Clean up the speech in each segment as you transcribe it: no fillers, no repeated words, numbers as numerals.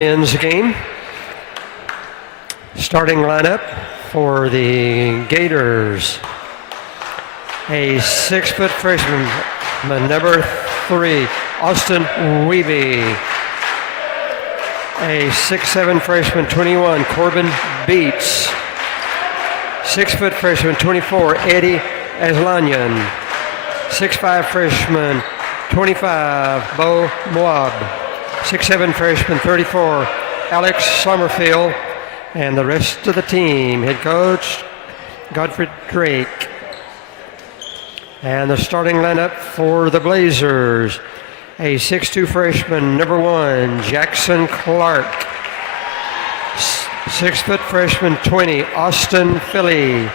Ends the game. Starting lineup for the Gators. A 6-foot freshman, number 3, Austin Weeby. A 6'7" freshman, 21, Corbin Beats. 6-foot freshman, 24, Eddie Aslanyan. 6'5" freshman, 25, Bo Moab. 6'7" freshman, 34, Alex Summerfield, and the rest of the team. Head coach, Godfrey Drake. And the starting lineup for the Blazers. A 6'2" freshman, number 1, Jackson Clark. 6-foot freshman, 20, Austin Philly.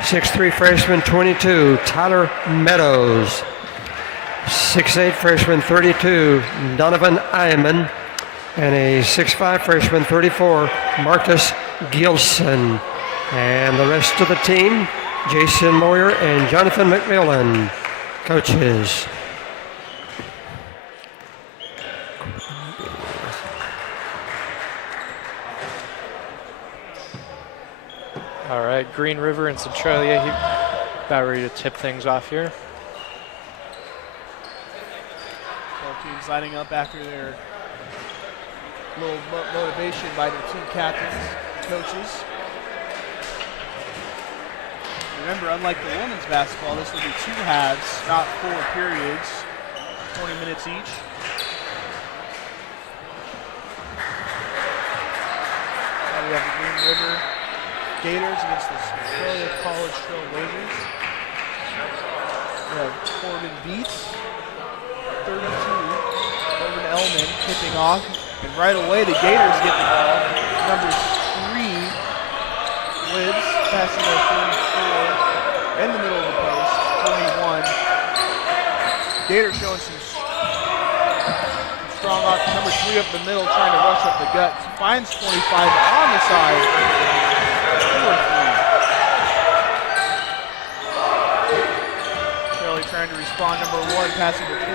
6'3" freshman, 22, Tyler Meadows. 6'8" freshman, 32, Donovan Iman, and a 6'5" freshman, 34, Marcus Gilson. And the rest of the team, Jason Moyer and Jonathan McMillan, coaches. All right, Green River and Centralia about ready to tip things off here. Teams lining up after their little motivation by their team captains, coaches. Remember, unlike the women's basketball, this will be 2 halves, not 4 periods, 20 minutes each. Now we have the Green River Gators against the Centralia College Trailblazers. We have Corbin Beats, 32, Corbin Elman tipping off, and right away the Gators get the ball. Number 3, Lids, passing to 34, in the middle of the post, 21. Gators showing some strong off. Number 3 up the middle, trying to rush up the gut. Finds 25 on the side. 4-3. Trying to respond, number 1, passing to 22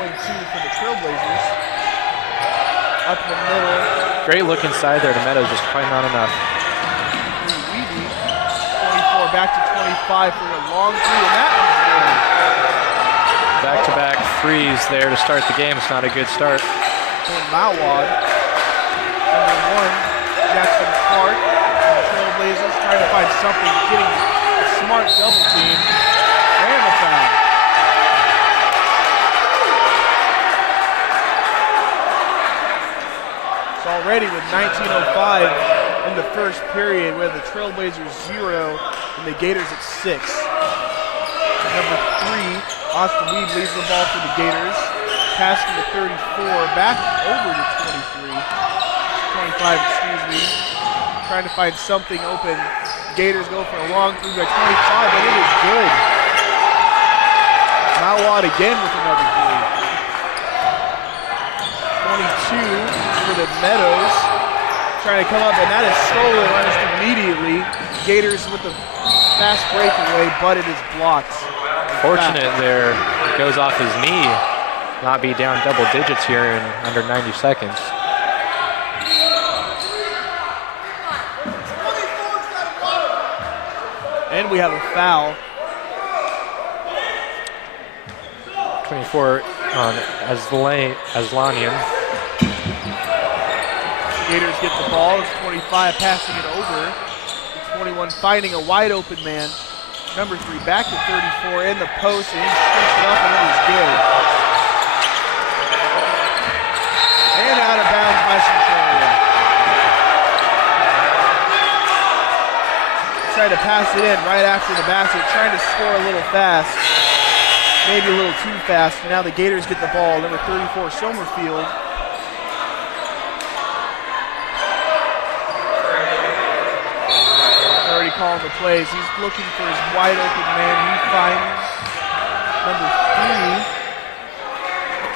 for the Trailblazers. Up the middle. Great look inside there to Meadows, just quite not enough. Weeby, 24 back to 25 for a long 3, and that one's good. Back-to-back threes there to start the game. It's not a good start. And Mawad, number 1, Jackson Clark, and the Trailblazers trying to find something, getting a smart double team, and a foul. Already with 19:05 in the first period, we have the Trailblazers 0 and the Gators at 6. Number 3, Austin Weed leads the ball for the Gators. Pass to the 34, back over to 25, excuse me. Trying to find something open. Gators go for a long 3 by 25, but it is good. Mawad again with another 3. 22 for the Meadows, trying to come up, and that is stolen almost immediately. Gators with the fast breakaway, but it is blocked. Fortunate there, goes off his knee, not be down double digits here in under 90 seconds. And we have a foul. 24 on Aslanian. Gators get the ball. It's 25 passing it over. 21 finding a wide open man. Number 3 back to 34 in the post, and he shoots it up, and it is good. And out of bounds by Centralia. Tried to pass it in right after the basket, trying to score a little fast. Maybe a little too fast. Now the Gators get the ball. Number 34, Summerfield. Already calling the plays. He's looking for his wide open man. He finds number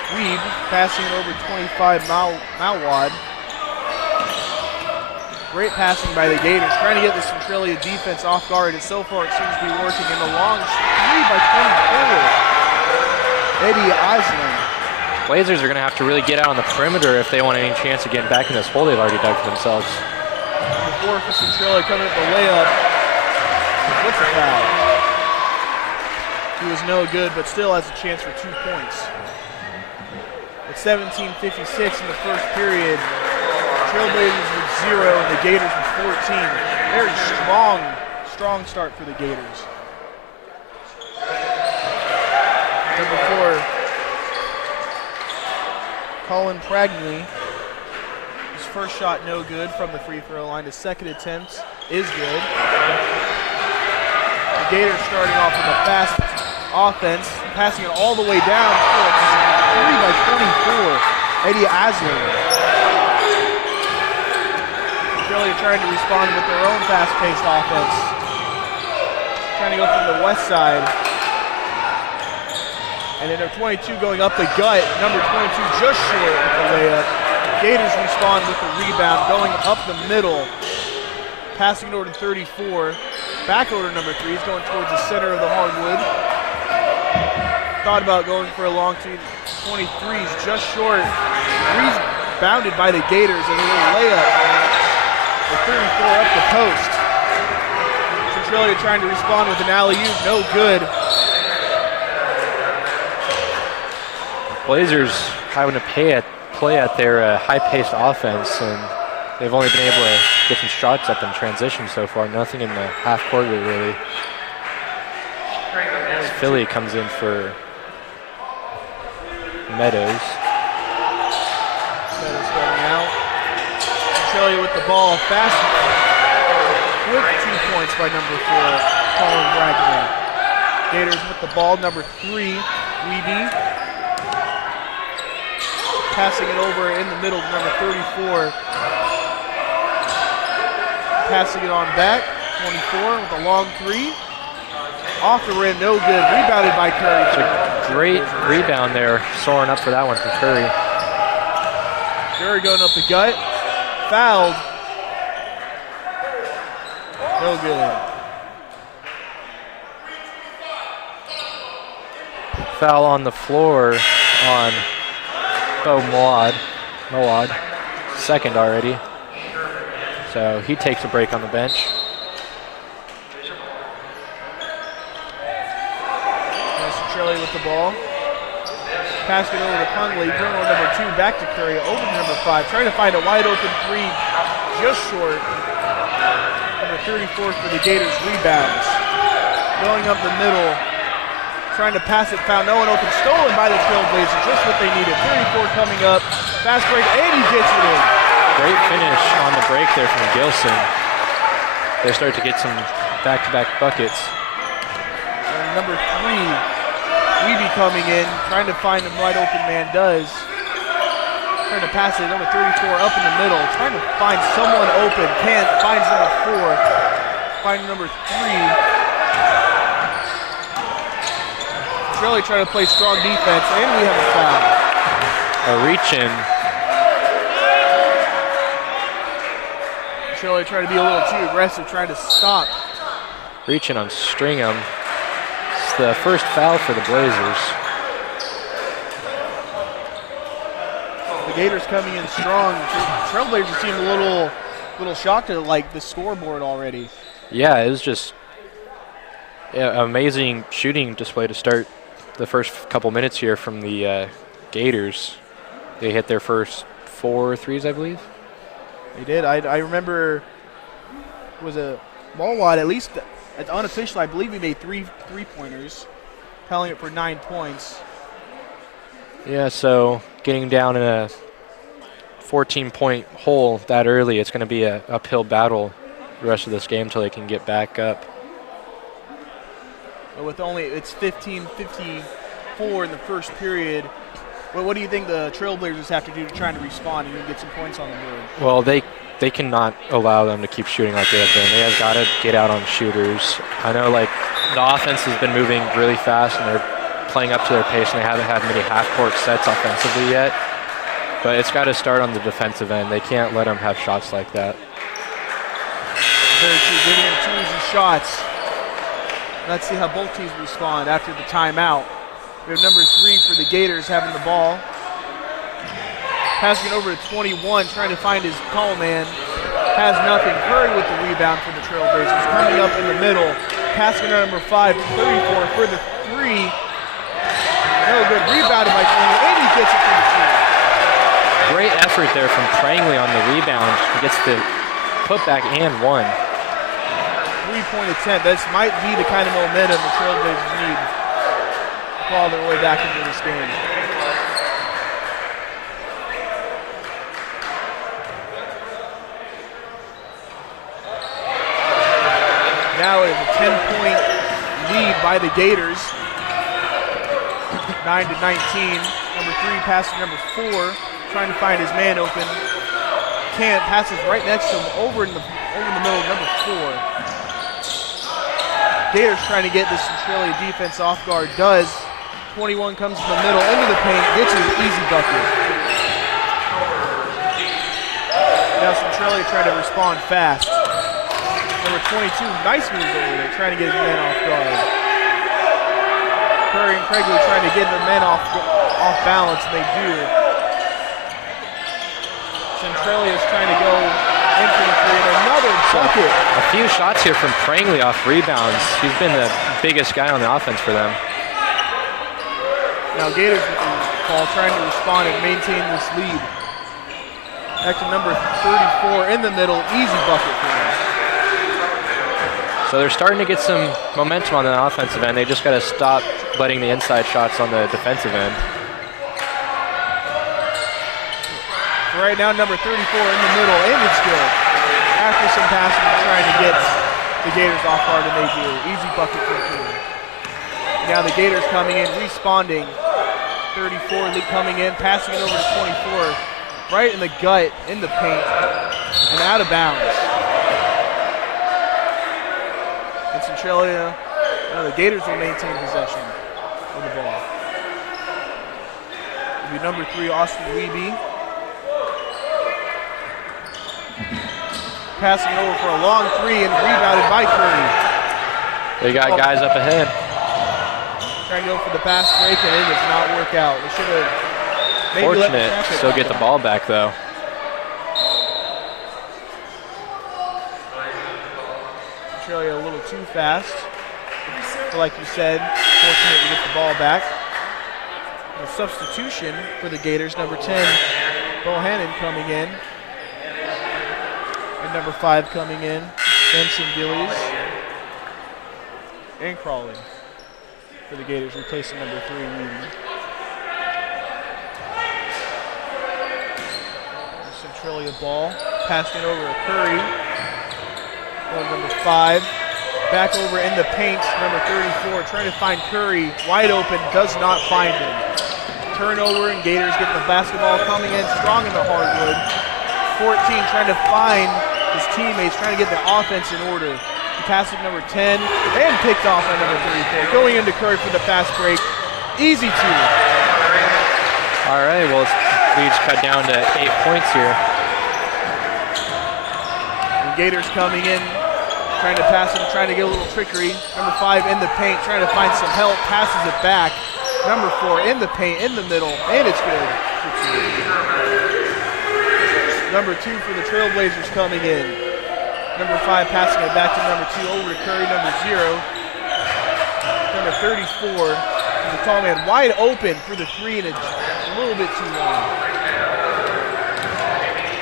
3, Weeb, passing it over 25, Mawad. Great passing by the Gators, trying to get the Centralia defense off guard, and so far it seems to be working. In the long 3 by 24. Eddie Island Blazers are going to have to really get out on the perimeter if they want any chance of getting back in this hole they've already dug for themselves. Before for Centralia coming up the layup. What's a foul? He was no good, but still has a chance for 2 points. At 17:56 in the first period, Trailblazers with 0 and the Gators with 14. Very strong start for the Gators. Number 4, Colin Pragney. His first shot no good from the free throw line. His second attempt is good. The Gators starting off with a fast offense, passing it all the way down. 3 by 24, Eddie Asler. Centralia trying to respond with their own fast-paced offense. Trying to go from the west side. And then number 22 going up the gut. Number 22 just short with the layup. Gators respond with the rebound, going up the middle. Passing it over to 34. Back over to number 3. He's going towards the center of the hardwood. Thought about going for a long two. 23's just short. 3's bounded by the Gators, and a little layup. The 34 up the post. Centralia trying to respond with an alley-oop, no good. Blazers having to play at their high-paced offense, and they've only been able to get some shots up in transition so far. Nothing in the half court really. As Philly comes in for Meadows. Meadows going out. Centralia with the ball, fast, quick 2 points by number 4, Colin Bragman. Gators with the ball, number 3, Weeby. Passing it over in the middle, number 34. Passing it on back, 24 with a long 3. Off the rim, no good. Rebounded by Curry. It's a great rebound there, soaring up for that one from Curry. Curry going up the gut. Fouled. No good. Foul on the floor on Bo Moad. Second already. So he takes a break on the bench. Centralia with the ball. Passing it over to Conley. Bring on number 2 back to Curry. Over to number 5. Trying to find a wide open 3. Just short. Number 34 for the Gators rebounds. Going up the middle. Trying to pass it. Found no one open. Stolen by the Trailblazers. Just what they needed. 34 coming up. Fast break. And he gets it in. Great finish on the break there from Gilson. They start to get some back-to-back buckets. And number 3, Weeby coming in, trying to find him wide open man does. Trying to pass it, number 34 up in the middle, trying to find someone open, can't, finds number 4, finds number 3. Really trying to play strong defense, and we have a foul. A reach-in. Really trying to be a little too aggressive, trying to stop. Reaching on Stringham. It's the first foul for the Blazers. The Gators coming in strong. Trailblazers seem a little shocked at like the scoreboard already. Yeah, it was just amazing shooting display to start the first couple minutes here from the Gators. They hit their first 4 threes, I believe. They did. I remember it was a Mulwad, at least unofficial, I believe he made 3 3-pointers, telling it for 9 points. Yeah, so getting down in a 14-point hole that early, it's going to be an uphill battle the rest of this game until they can get back up. With it's 15:54 in the first period. Well, what do you think the Trailblazers have to do to try to respond and get some points on the board? Well, they cannot allow them to keep shooting like they have been. They have got to get out on shooters. I know, like, the offense has been moving really fast, and they're playing up to their pace, and they haven't had many half-court sets offensively yet. But it's got to start on the defensive end. They can't let them have shots like that. Very true. Giving them 2 easy shots. Let's see how both teams respond after the timeout. We have number 3 for the Gators having the ball. Passing it over to 21, trying to find his tall man. Has nothing. Curry with the rebound for the Trailblazers. Coming up in the middle. Passing to number 5, 34 for the 3. No good. Rebounded by Prangley, and he gets it for the 2. Great effort there from Prangley on the rebound. He gets the putback and 1. 3-point attempt. This might be the kind of momentum the Trailblazers need to claw their way back into this game. Now it is a 10-point lead by the Gators. 9-19. Number 3 passing number 4, trying to find his man open. Can't. Passes right next to him over in the middle of number 4. Gators trying to get this Centralia defense off guard. Does. 21 comes to the middle, into the paint, gets his easy bucket. Now Centralia trying to respond fast. Number 22, nice move over there, trying to get his men off guard. Curry and Craigley trying to get their men off balance, and they do. Centralia is trying to go into the three, and another bucket. A few shots here from Prangley off rebounds. He's been the biggest guy on the offense for them. Now Gators with the ball, trying to respond and maintain this lead. Back to number 34 in the middle, easy bucket for them. So they're starting to get some momentum on the offensive end. They just got to stop letting the inside shots on the defensive end. Right now, number 34 in the middle, and it's good. After some passing, trying to get the Gators off guard, and they do. Easy bucket for 2. Now the Gators coming in, responding. 34 lead coming in, passing it over to 24. Right in the gut, in the paint, and out of bounds. Centralia, the Gators will maintain possession of the ball. It'll be number 3, Austin Wiebe. Passing it over for a long 3 and rebounded by Curry. They got guys up ahead. Trying to go for the pass break, and it does not work out. They should have maybe Fortunate, still get the ball back though. Centralia a little too fast. But like you said, fortunate to get the ball back. A substitution for the Gators, number 10, Bohannon coming in. And number 5 coming in, Benson Gillies. And Crawley for the Gators, replacing number 3, Weedy. Centralia ball, passing it over to Curry. Number 5, back over in the paint, number 34, trying to find Curry, wide open, does not find him. Turnover, and Gators get the basketball coming in strong in the hardwood. 14 trying to find his teammates, trying to get the offense in order. Passing number 10, and picked off by number 34. Going into Curry for the fast break. Easy 2. All right, well, lead's cut down to 8 points here. And Gators coming in, trying to pass him, trying to get a little trickery. Number 5 in the paint, trying to find some help, passes it back. Number 4 in the paint, in the middle, and it's good. Number 2 for the Trailblazers coming in. Number 5 passing it back to number 2, over to Curry, number 0. Number 34, the tall man wide open for the 3, and it's a little bit too long.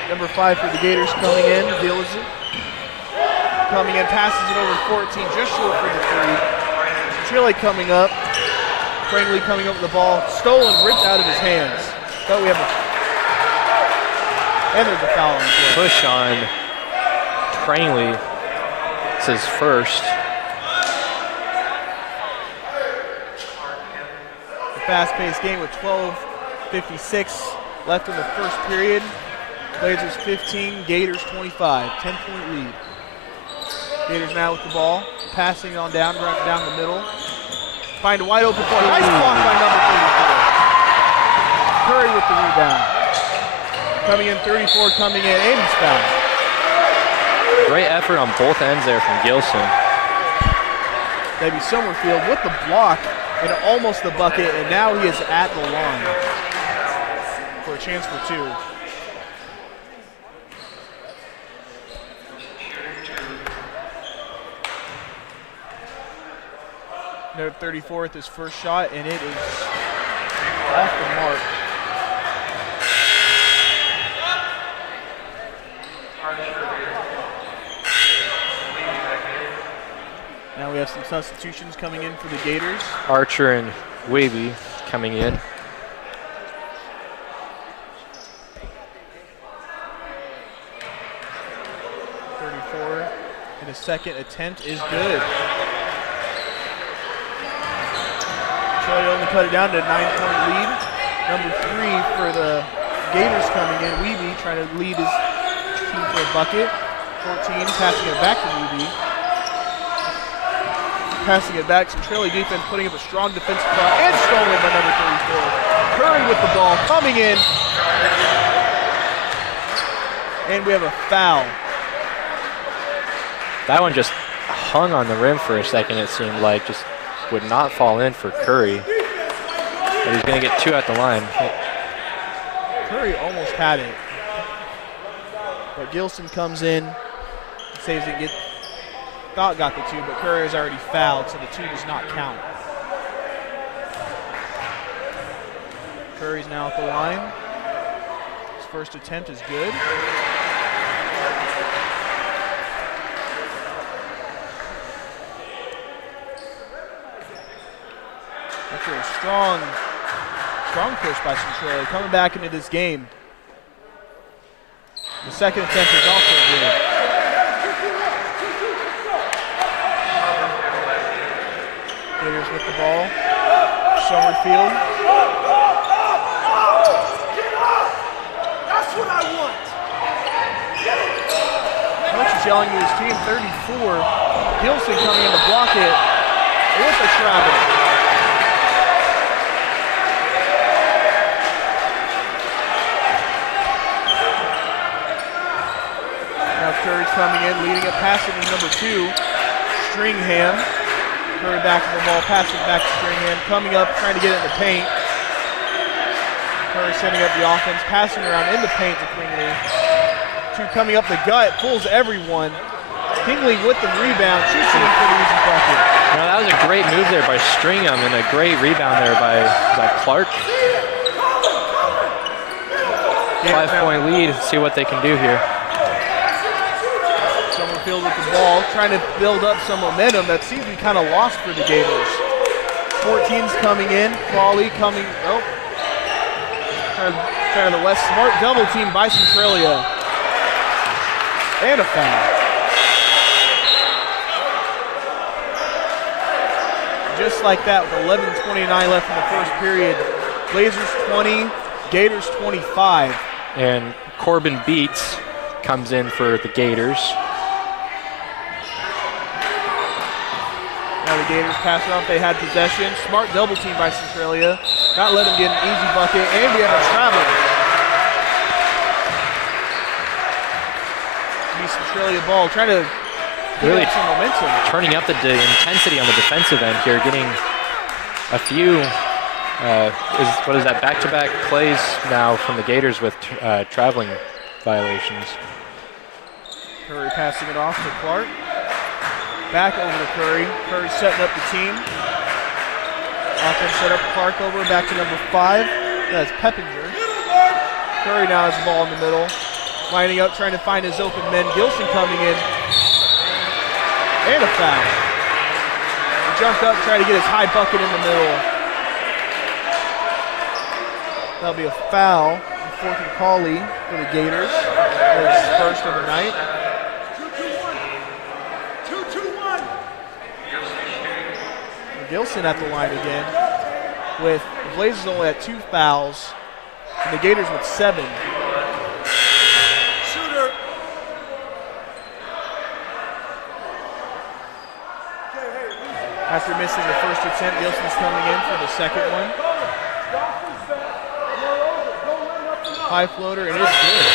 Number 5 for the Gators coming in, deals it. Coming in, passes it over 14, just short for the 3. Centralia coming up. Prangley coming up with the ball, stolen, ripped out of his hands. But we have and there's a foul on the play. Push on Prangley. It's his first. A fast-paced game with 12:56 left in the first period. Blazers 15, Gators 25, 10-point lead. Gators now with the ball, passing on down the middle. Find a wide open point. Nice block by number 34. Curry with the rebound. Coming in 34, coming in, and he's fouled. Great effort on both ends there from Gilson. Maybe Summerfield with the block and almost the bucket, and now he is at the line for a chance for 2. Number 34 at his first shot, and it is off the mark. Now we have some substitutions coming in for the Gators. Archer and Wavy coming in. And his second attempt is good. Centralia only cut it down to a 9-point lead. Number 3 for the Gators coming in. Weeby trying to lead his team for a bucket. 14 passing it back to Weeby. Passing it back. Centralia defense putting up a strong defensive block and stolen by number 34. Curry with the ball coming in. And we have a foul. That one just hung on the rim for a second, it seemed like. Just would not fall in for Curry. But he's going to get 2 at the line. Curry almost had it. But Gilson comes in, saves it, thought got the 2, but Curry has already fouled, so the 2 does not count. Curry's now at the line. His first attempt is good. After a strong push by Centralia, coming back into this game. The second attempt is also good. Gators with the ball. Summerfield. That's what I want. Coach is yelling to his team, 34. Gilson coming in to block it with a travel. Curry's coming in, leading up, passing to number 2, Stringham. Curry back to the ball, passing back to Stringham, coming up, trying to get it in the paint. Curry setting up the offense, passing around in the paint to Kingley. 2 coming up the gut, pulls everyone. Kingley with the rebound, shoots it in for the easy bucket. Now that was a great move there by Stringham and a great rebound there by Clark. 5-point lead, see what they can do here. Field with the ball, trying to build up some momentum that seems to be kind of lost for the Gators. 14's coming in, Crawley coming, trying to the West, smart double team by Centralia. And a foul. Just like that with 11:29 left in the first period. Blazers 20, Gators 25. And Corbin Beats comes in for the Gators. Now the Gators pass it off. They had possession. Smart double team by Centralia. Not let them get an easy bucket. And we have a travel. Centralia ball. Trying to really some momentum. Turning up the intensity on the defensive end here. Getting a few, back-to-back plays now from the Gators with traveling violations. Curry passing it off to Clark. Back over to Curry. Curry setting up the team. Offense set up Clark over, back to number 5. That's Peppinger. Curry now has the ball in the middle. Lining up, trying to find his open men. Gilson coming in. And a foul. He jumped up, trying to get his high bucket in the middle. That'll be a foul. Fourth and Cawley for the Gators. His first of the night. Gilson at the line again, with the Blazers only at 2 fouls, and the Gators with 7. Shooter. After missing the first attempt, Gilson's coming in for the second one. High floater, and it's good.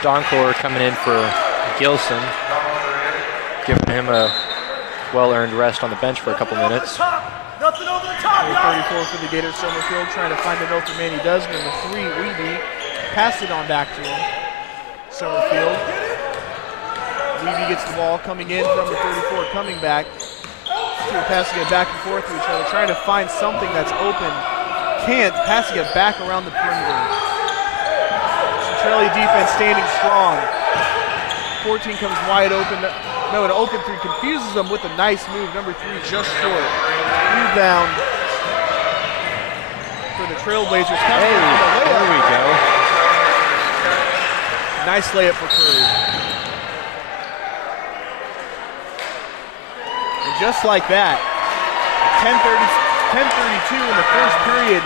Doncor coming in for Gilson, giving him a well-earned rest on the bench for a couple minutes. Nothing over the top. 34 for the Gators. Summerfield trying to find an open man. He does. Number 3, Weeby, pass it on back to him. Summerfield. Weeby gets the ball coming in from the 34, coming back. Two are passing it back and forth to each other, trying to find something that's open. Can't, passing it back around the perimeter. Centralia defense standing strong. 14 comes wide open. No, an open three confuses them with a nice move. Number 3 just short. Rebound for the Trailblazers. Hey, there we go. Nice layup for Curry. And just like that, 10:32 in the first period.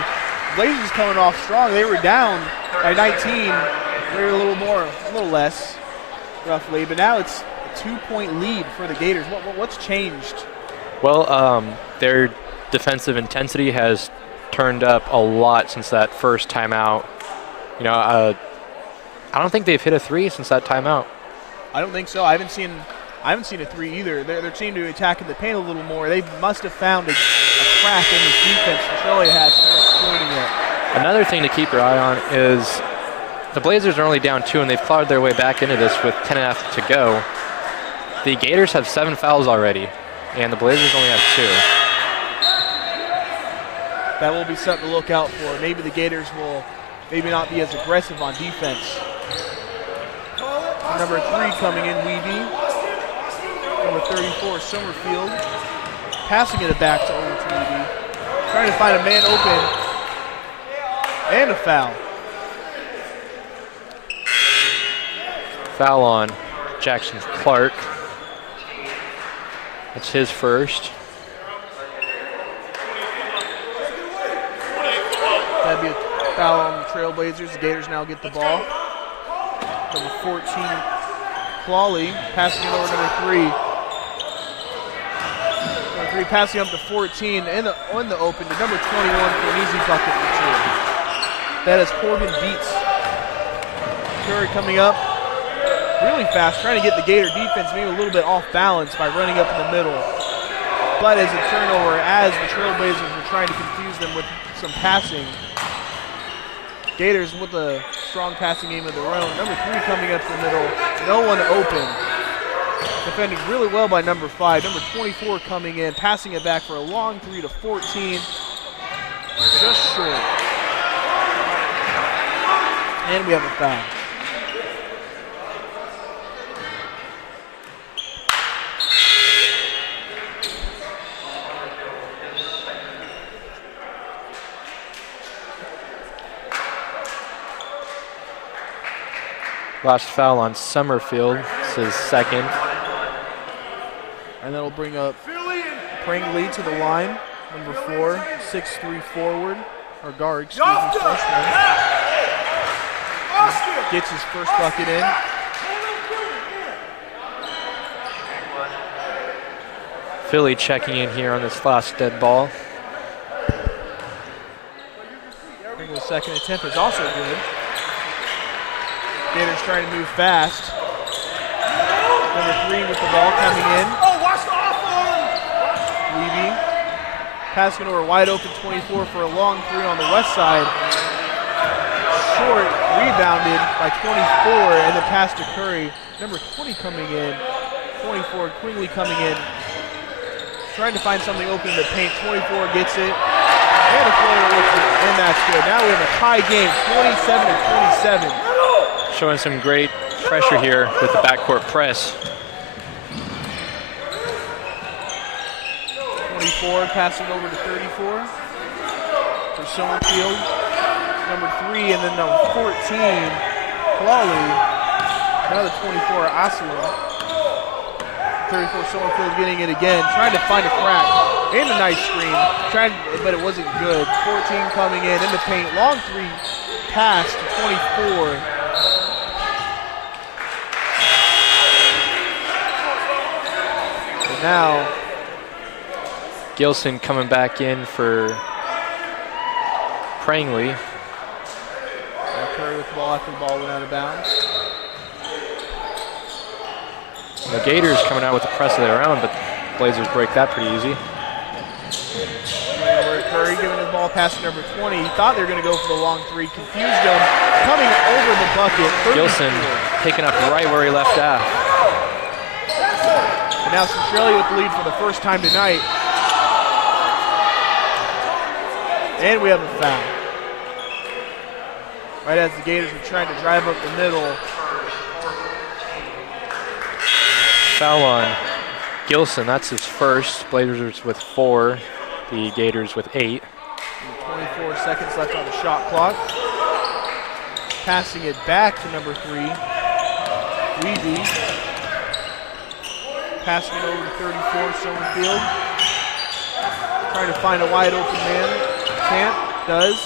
Blazers coming off strong. They were down by 19. They were a little less, roughly. But now it's a 2-point lead for the Gators. What's changed? Well, their defensive intensity has turned up a lot since that first timeout. You know, I don't think they've hit a 3 since that timeout. I don't think so. I haven't seen a 3 either. They seem to attack in the paint a little more. They must have found a crack in this defense Centralia has, and they're exploiting it. Another thing to keep your eye on is the Blazers are only down 2, and they've clawed their way back into this with 10.5 to go. The Gators have 7 fouls already, and the Blazers only have 2. That will be something to look out for. Maybe the Gators will maybe not be as aggressive on defense. Number 3 coming in, Weeby. Number 34, Summerfield. Passing it back to Old Weeby. Trying to find a man open. And a foul. Foul on Jackson Clark. That's his first. That'd be a foul on the Trailblazers. The Gators now get the ball. Number 14, Clawley, passing it over to number 3. Number 3 passing up to 14 on the open to number 21 for an easy bucket for 2. That is Corbin Beats. Curry coming up really fast, trying to get the Gator defense maybe a little bit off balance by running up in the middle. But as a turnover, as the Trailblazers were trying to confuse them with some passing. Gators with a strong passing game of their own. Number 3 coming up the middle. No one open. Defended really well by number 5. Number 24 coming in, passing it back for a long 3 to 14. Just short. And we have a foul. Last foul on Summerfield. This is second. And that'll bring up Pringley to the line. Number 4, 6'3" forward, or guard, excuse me, freshman. Gets his first bucket in. Philly checking in here on this last dead ball. Pringle's second attempt is also good. Gators trying to move fast. Number 3 with the ball coming in. Oh, watch the offense! Weeby. Passing over wide open 24 for a long 3 on the west side. Short, rebounded by 24, and then pass to Curry. Number 20 coming in. 24, Quingley coming in. Trying to find something open in the paint. 24 gets it. And a floater with it, and that's good. Now we have a tie game, 27 to 27. Showing some great pressure here with the backcourt press. 24 passing over to 34 for Summerfield. Number 3 and then number 14, Clawley. Another 24, Osula. 34, Summerfield getting it again, trying to find a crack. And a nice screen, but it wasn't good. 14 coming in the paint. Long 3 pass to 24. Now, Gilson coming back in for Prangley. Curry with the ball after the ball went out of bounds. The Gators coming out with the press of their own, but Blazers break that pretty easy. Curry giving his ball pass to number 20. He thought they were going to go for the long 3. Confused them. Coming over the bucket. 34. Gilson picking up right where he left off. now Centralia with the lead for the first time tonight. And we have a foul. Right as the Gators were trying to drive up the middle. Foul on Gilson, that's his first. Blazers with 4, the Gators with 8. 24 seconds left on the shot clock. Passing it back to number 3, Weeby. Passing it over to 34, Summerfield. Trying to find a wide open man. Can't, does.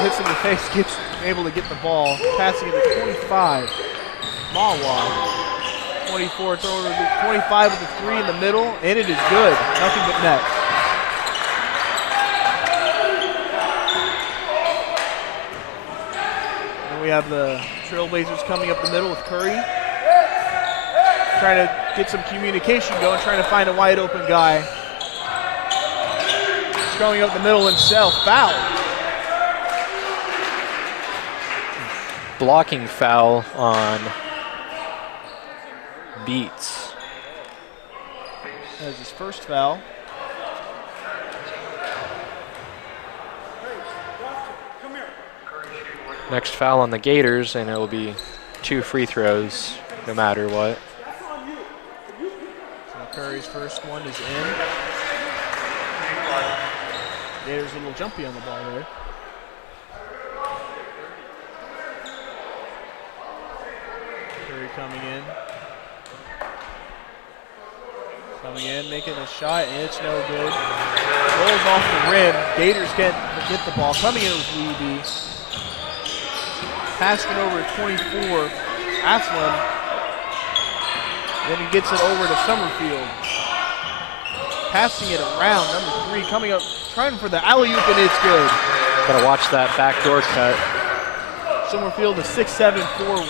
Hits in the face, gets able to get the ball. Passing it to 25, Mawa. 24, throw over to 25 with the 3 in the middle, and it is good. Nothing but net. And we have the Trailblazers coming up the middle with Curry. Trying to get some communication going, trying to find a wide open guy. He's going up the middle himself, foul. Blocking foul on Beats. That is his first foul. Next foul on the Gators, and it will be 2 free throws no matter what. So Curry's first one is in. Gators a little jumpy on the ball there. Curry coming in. Coming in, making a shot, and it's no good. Rolls off the rim. Gators can't get the ball. Coming in with Weeby. Passing it over to 24, Aslan. Then he gets it over to Summerfield. Passing it around, number 3 coming up, trying for the alley-oop, and it's good. Gotta watch that backdoor cut. Summerfield, a 6'7" forward.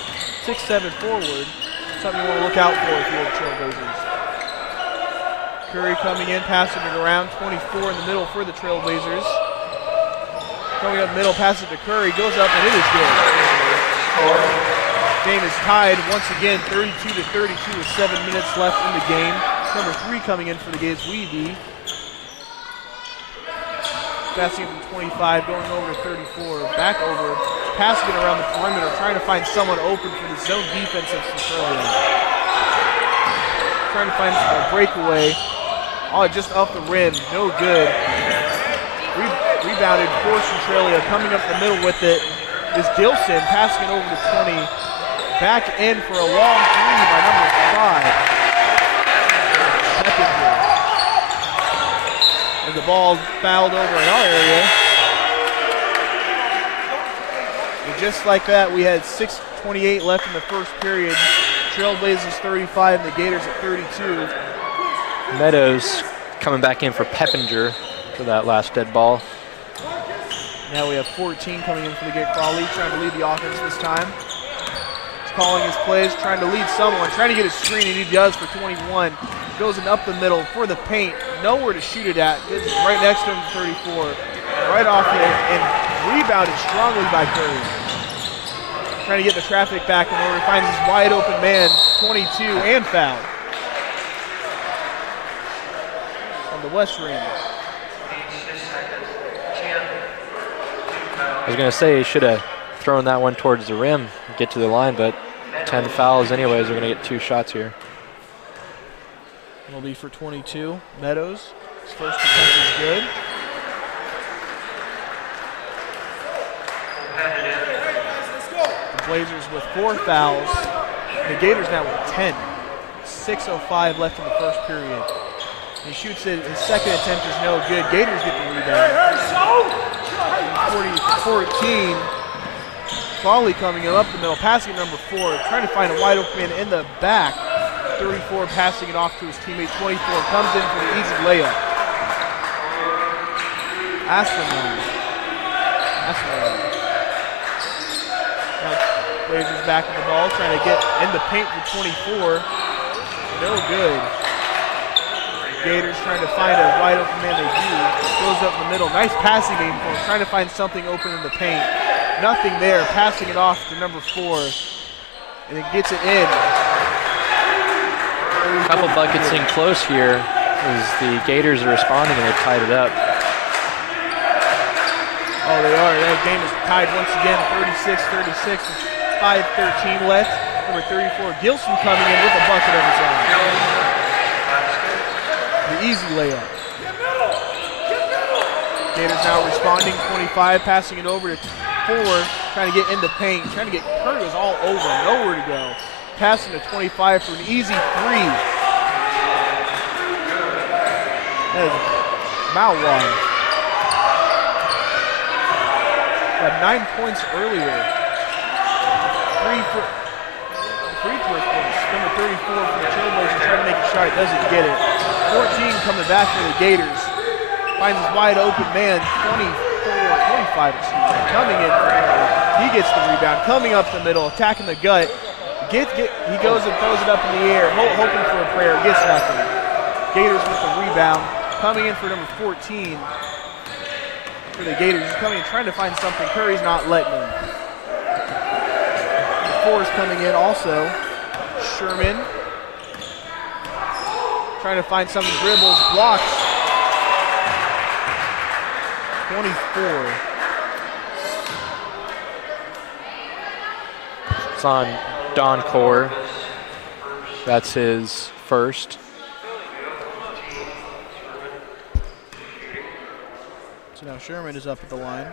Something you want to look out for if you're the Trailblazers. Curry coming in, passing it around. 24 in the middle for the Trailblazers. Coming up middle, pass it to Curry, goes up, and it is good. Game is tied once again, 32-32 with 7 minutes left in the game. Number 3 coming in for the Gators, Weeby. Passing it from 25, going over to 34, back over, passing it around the perimeter, trying to find someone open for the zone defense of Centralia. Trying to find a breakaway. Oh, just off the rim, no good. Rebounded for Centralia, coming up the middle with it is Gilson, passing it over to 20. Back in for a long 3 by number 5. Peppinger. And the ball fouled over in our area. And just like that, we had 6:28 left in the first period. Trailblazers 35 and the Gators at 32. Meadows coming back in for Peppinger for that last dead ball. Now we have 14 coming in for the Gator Crawley, trying to lead the offense this time. He's calling his plays, trying to lead someone, trying to get a screen, and he does for 21. Goes in up the middle for the paint, nowhere to shoot it at. Gets right next to him, 34. Right off it, and rebounded strongly by Curry. Trying to get the traffic back in order, finds his wide open man, 22, and foul. On the West Ring. I was going to say he should have thrown that one towards the rim, get to the line, but 10 fouls anyways. We're going to get 2 shots here. Will be for 22. Meadows, his first attempt is good. The Blazers with 4 fouls. The Gators now with 10. 6:05 left in the first period. He shoots it. His second attempt is no good. Gators get the rebound. 40-14. Crawley coming up the middle, passing number 4, trying to find a wide open man in the back. 34 passing it off to his teammate. 24 comes in for the easy layup. Aslan. Now Blazers back in the ball, trying to get in the paint for 24. No good. Gators trying to find a wide open man, they do. Goes up the middle. Nice passing game for him, trying to find something open in the paint. Nothing there, passing it off to number 4. And it gets it in. A couple buckets in close here as the Gators are responding and they've tied it up. Oh, they are. That game is tied once again, 36-36 with 5:13 left. Number 34, Gilson coming in with a bucket of his own. The easy layup. Gators now responding, 25, passing it over to 4, trying to get in the paint, trying to get Curry was all over, nowhere to go. Passing to 25 for an easy 3. That is Malwan. Got 9 points earlier. Free throw points. Number 34 for the Trailblazers trying to make a shot, doesn't get it. 14 coming back for the Gators. Finds his wide open man, 25, coming in. He gets the rebound, coming up the middle, attacking the gut. He goes and throws it up in the air, hoping for a prayer, gets nothing. Gators with the rebound, coming in for number 14 for the Gators. He's coming in trying to find something. Curry's not letting him. The 4 is coming in also. Sherman trying to find something, dribbles, blocks. 24. It's on Don Core. That's his first. So now Sherman is up at the line.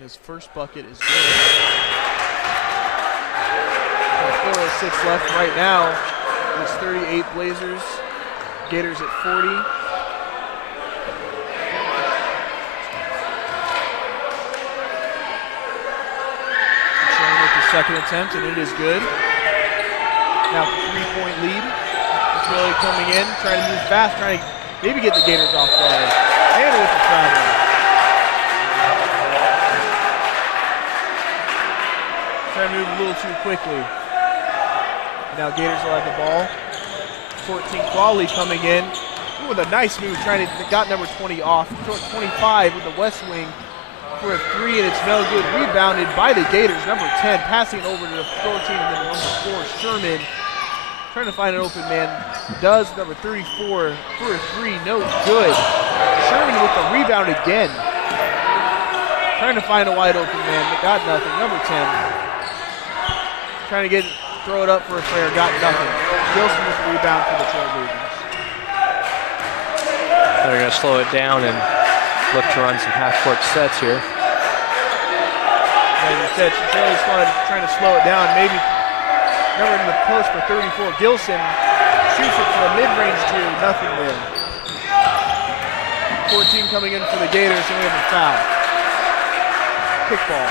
His first bucket is good. 4:06 left right now. It's 38 Blazers. Gators at 40. Sherman with the second attempt, and it is good. Now 3-point lead. It's really coming in, trying to move fast, trying to maybe get the Gators off guard. And with the travel. Trying to move a little too quickly. Now Gators will have the ball. 14 Crawley coming in. Ooh, with a nice move, trying to got number 20 off. 25 with the west wing for a 3, and it's no good. Rebounded by the Gators. Number 10 passing over to the 14, and then number 4 Sherman trying to find an open man. Does number 34 for a 3, no good. Sherman with the rebound again. Trying to find a wide open man, but got nothing. Number 10 trying to throw it up for a prayer, got nothing. Gilson with the rebound for the Trailblazers. They're going to slow it down and look to run some half-court sets here. As you said, Centralia's trying to slow it down. Maybe number in the post for 34. Gilson shoots it for a mid-range 2, nothing there. 14 coming in for the Gators, and we have a foul. Kickball.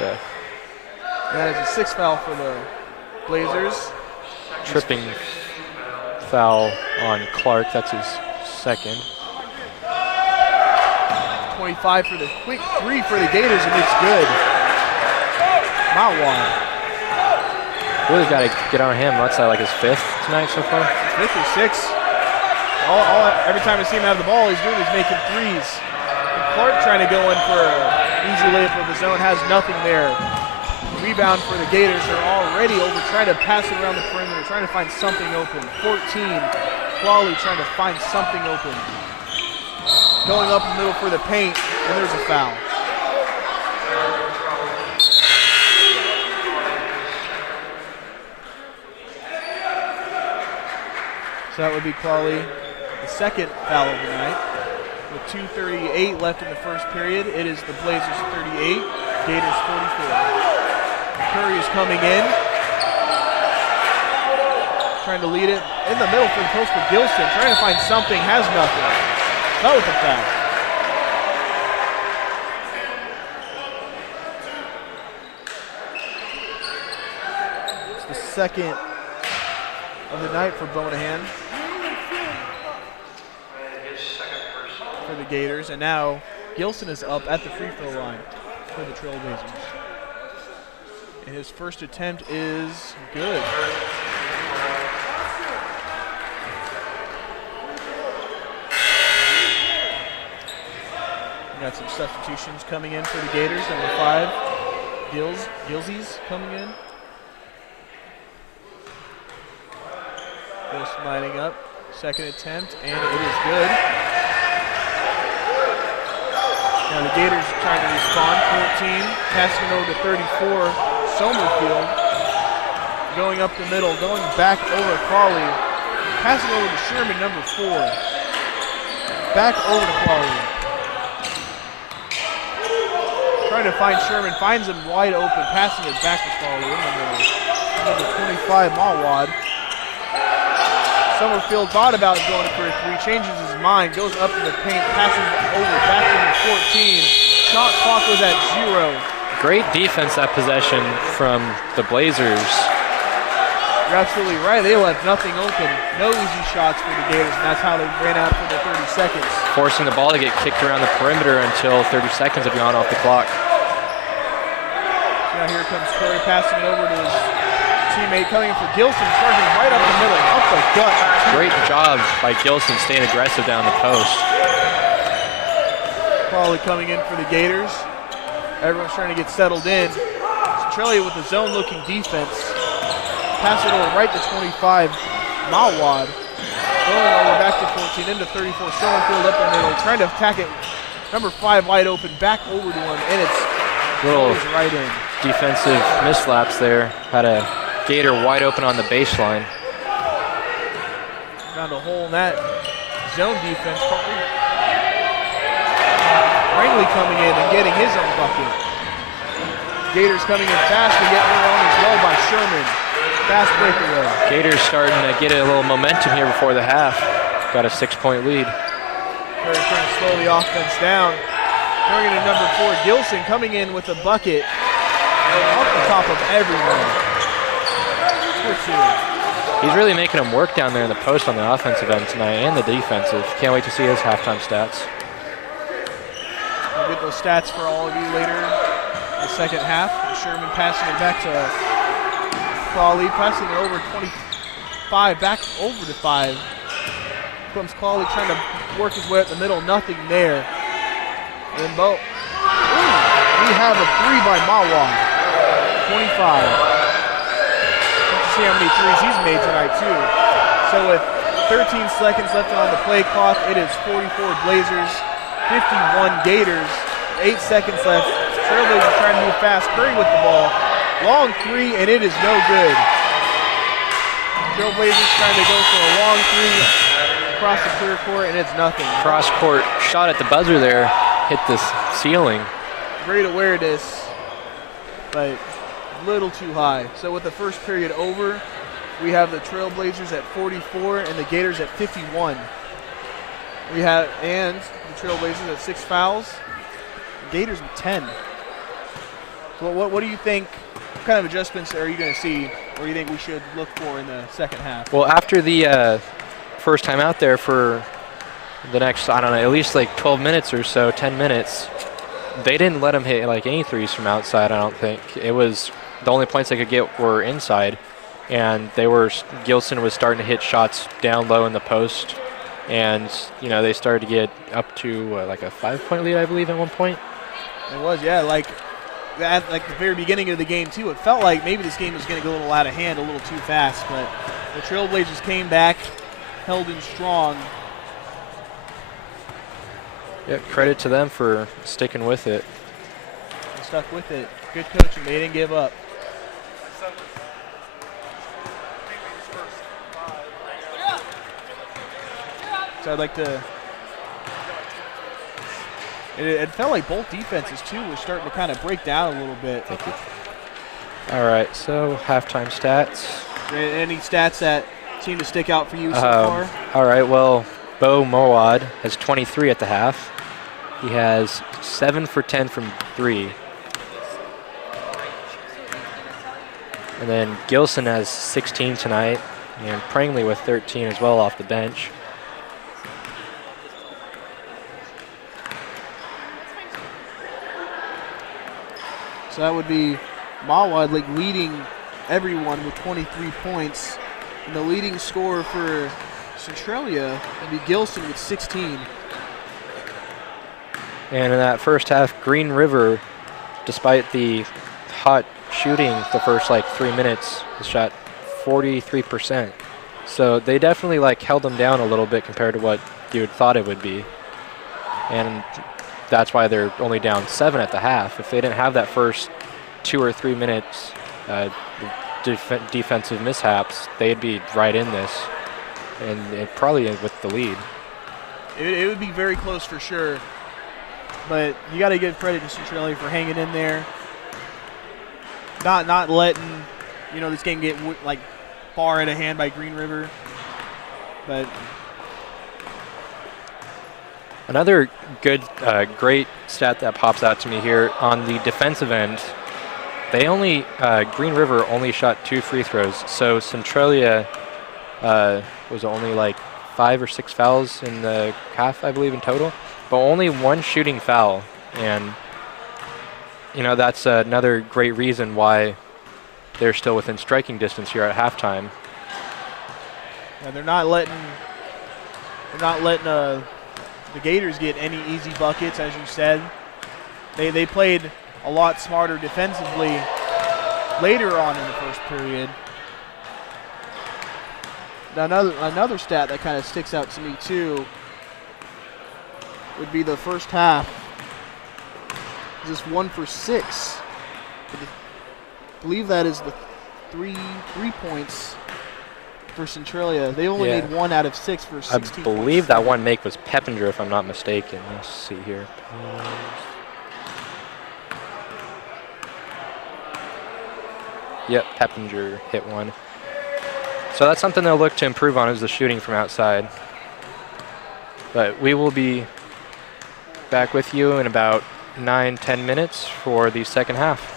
So, That is a 6th foul for the Blazers. tripping foul on Clark. That's his second. 25 for the quick 3 for the Gators, and it's good. Malwan. Really got to get on him. That's like his 5th tonight so far. 5th or 6th. Every time I see him have the ball, he's making 3s. And Clark trying to go in for an easy layup of his own, has nothing there. Rebound for the Gators. They're already over, trying to pass it around the perimeter, trying to find something open. 14, Crawley trying to find something open. Going up the middle for the paint, and there's a foul. So that would be Crawley, the second foul of the night. With 2:38 left in the first period, it is the Blazers 38, Gators 44. Curry is coming in, trying to lead it in the middle for the post for Gilson, trying to find something, has nothing. That was a foul. It's the second of the night for Bonahan for the Gators, and now Gilson is up at the free throw line for the Trailblazers. And his first attempt is good. We got some substitutions coming in for the Gators. Number 5, Gilsies coming in. Gilson lining up. Second attempt, and it is good. Now the Gators trying to respond. 14, passing it over to 34, Somerfield. Going up the middle, going back over Crawley. Passing over to Sherman, number 4. Back over to Crawley. Trying to find Sherman, finds him wide open, passing it back to Crawley in the middle. Number 25, Mawad. Somerfield thought about going for a 3, changes his mind, goes up in the paint, passes over, back to number 14. Shot clock was at 0. Great defense that possession from the Blazers. You're absolutely right. They left nothing open. No easy shots for the Gators, and that's how they ran out for the 30 seconds. Forcing the ball to get kicked around the perimeter until 30 seconds have gone off the clock. Now here comes Curry passing it over to his teammate coming in for Gilson, charging right up the middle, up the gut. Great job by Gilson staying aggressive down the post. Crawley coming in for the Gators. Everyone's trying to get settled in. Centralia with a zone-looking defense. Pass it over right to 25, Mawad. Going over back to 14, into 34, Somerfield up the middle, trying to attack it. Number 5 wide open, back over to him, and it's Little right in. defensive mislaps there. Had a Gator wide open on the baseline. Found a hole in that zone defense. Rangley coming in and getting his own bucket. Gators coming in fast and getting it on as well by Sherman. Fast breakaway. Gators starting to get a little momentum here before the half. Got a 6-point lead. Curry trying to slow the offense down. Bringing in number 4, Gilson coming in with a bucket off the top of everyone. For 2. He's really making them work down there in the post on the offensive end tonight and the defensive. Can't wait to see his halftime stats. We'll get those stats for all of you later in the second half. Sherman passing it back to Crawley, passing it over 25, back over to 5. Comes Crawley trying to work his way up the middle, nothing there. And then we have a 3 by Mawad, 25. Let's see how many threes he's made tonight too. So with 13 seconds left on the play clock, it is 44 Blazers, 51 Gators, 8 seconds left. Trailblazers trying to move fast. Curry with the ball. Long 3, and it is no good. Trailblazers trying to go for a long 3 across the clear court, and it's nothing. Cross court shot at the buzzer there. Hit the ceiling. Great awareness, but a little too high. So with the first period over, we have the Trailblazers at 44 and the Gators at 51. And the Trailblazers at 6 fouls, Gators with 10. So what do you think, what kind of adjustments are you going to see, or do you think we should look for in the second half? Well, after the first time out there for the next, I don't know, at least like 12 minutes or so, 10 minutes, they didn't let them hit like any threes from outside, I don't think. It was the only points they could get were inside, and Gilson was starting to hit shots down low in the post, and they started to get up to like a 5-point lead, I believe, at one point. It was, yeah, like at the very beginning of the game too. It felt like maybe this game was going to go a little out of hand, a little too fast, but the Trailblazers came back, held in strong. Yeah, credit to them for sticking with it. They stuck with it. Good coaching. They didn't give up. So I'd like to. It felt like both defenses too were starting to kind of break down a little bit. Thank you. All right, so halftime stats. Any stats that seem to stick out for you so far? All right, well, Bo Mawad has 23 at the half. He has 7 for 10 from 3. And then Gilson has 16 tonight, and Prangley with 13 as well off the bench. So that would be Mawad leading everyone with 23 points. And the leading scorer for Centralia would be Gilson with 16. And in that first half, Green River, despite the caught shooting the first like 3 minutes, shot 43%. So they definitely like held them down a little bit compared to what you would thought it would be. And that's why they're only down 7 at the half. If they didn't have that first 2 or 3 minutes defensive mishaps, they'd be right in this, and probably with the lead. It would be very close for sure. But you got to give credit to Centralia for hanging in there, not letting this game get like far out of hand by Green River. But another good, great stat that pops out to me here on the defensive end. They only Green River only shot 2 free throws, so Centralia was only like 5 or 6 fouls in the half, I believe, in total, but only 1 shooting foul, and that's another great reason why they're still within striking distance here at halftime. yeah, they're not letting the Gators get any easy buckets, as you said. They played a lot smarter defensively later on in the first period. Now another stat that kind of sticks out to me too would be the first half. Just 1 for 6. I believe that is the three points for Centralia. They only made 1 out of 6 for 16 I believe that one make was Peppinger, if I'm not mistaken. Let's see here. Yep, Peppinger hit 1. So that's something they'll look to improve on, is the shooting from outside. But we will be back with you in about 9-10 minutes for the second half.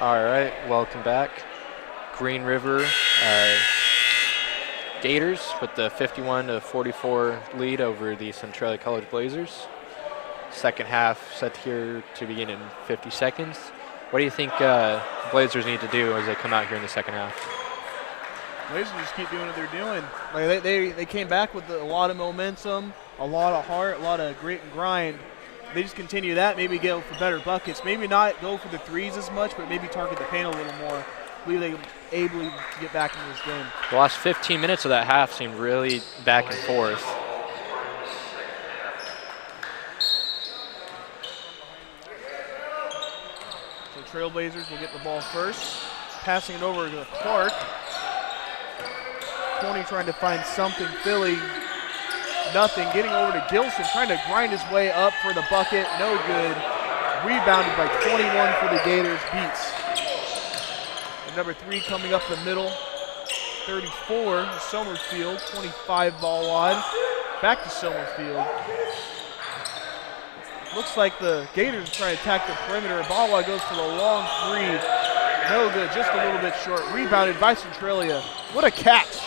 All right, welcome back. Green River Gators with the 51-44 lead over the Centralia College Blazers. Second half set here to begin in 50 seconds. What do you think Blazers need to do as they come out here in the second half? Blazers just keep doing what they're doing. Like they came back with a lot of momentum, a lot of heart, a lot of grit and grind. They just continue that, maybe go for better buckets, maybe not go for the threes as much, but maybe target the paint a little more. I believe they're able to get back into this game. The last 15 minutes of that half seemed really back and forth. So Trailblazers will get the ball first, passing it over to Clark. 20 trying to find something. Philly, nothing. Getting over to Gilson, trying to grind his way up for the bucket. No good. Rebounded by 21 for the Gators. Beats. And number 3 coming up the middle. 34, Somerfield. 25 ball wide. Back to Somerfield. Looks like the Gators are trying to attack the perimeter. Ball wide goes for the long 3. No good, just a little bit short. Rebounded by Centralia. What a catch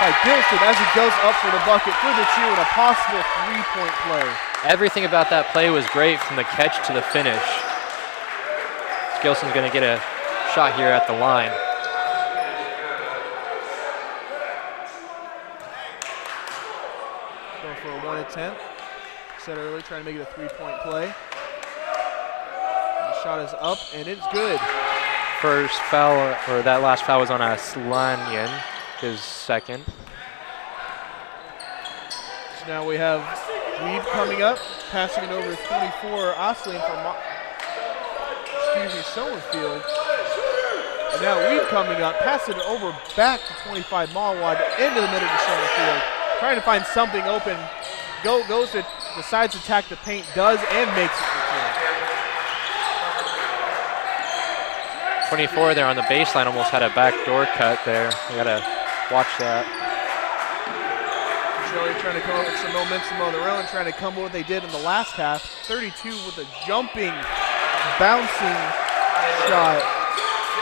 by Gilson as he goes up for the bucket for the 2 and a possible 3-point play. Everything about that play was great from the catch to the finish. Gilson's going to get a shot here at the line. Going for a 1 attempt. Said earlier, trying to make it a 3-point play. And the shot is up and it's good. First foul, or that last foul was on Aslanyan, his second. So now we have Weed coming up, passing it over to 24, Aslan from Somerfield. And now Weed coming up, passing it over back to 25 Mallwad, into the middle of Somerfield. Trying to find something open. Goes to, decides to attack the paint, does, and makes it for 24 there on the baseline, almost had a backdoor cut there. You gotta watch that. Centralia trying to come up with some momentum on their own, trying to come with what they did in the last half. 32 with a jumping, bouncing shot.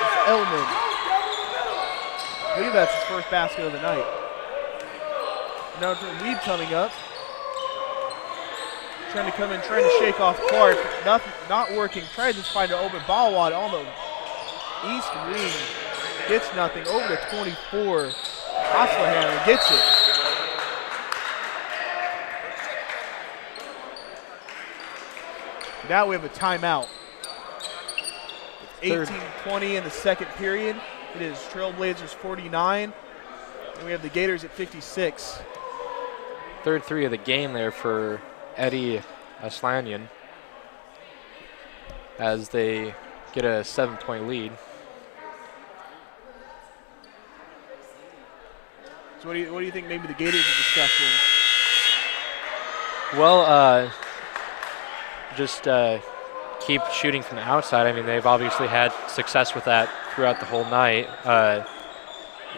It's Elman. I believe that's his first basket of the night. Now Weed coming up. Trying to come in, trying to shake off Clark. Not working. Trying to just find an open ball wad on the east wing. Gets nothing. Over to 24. Oslahan gets it. Now we have a timeout. It's 18-20 in the second period. It is Trailblazers 49. And we have the Gators at 56. Third 3 of the game there for Eddie Aslanyan as they get a 7-point lead. So what do you think maybe the Gators are discussing? Well, just keep shooting from the outside. I mean, they've obviously had success with that throughout the whole night.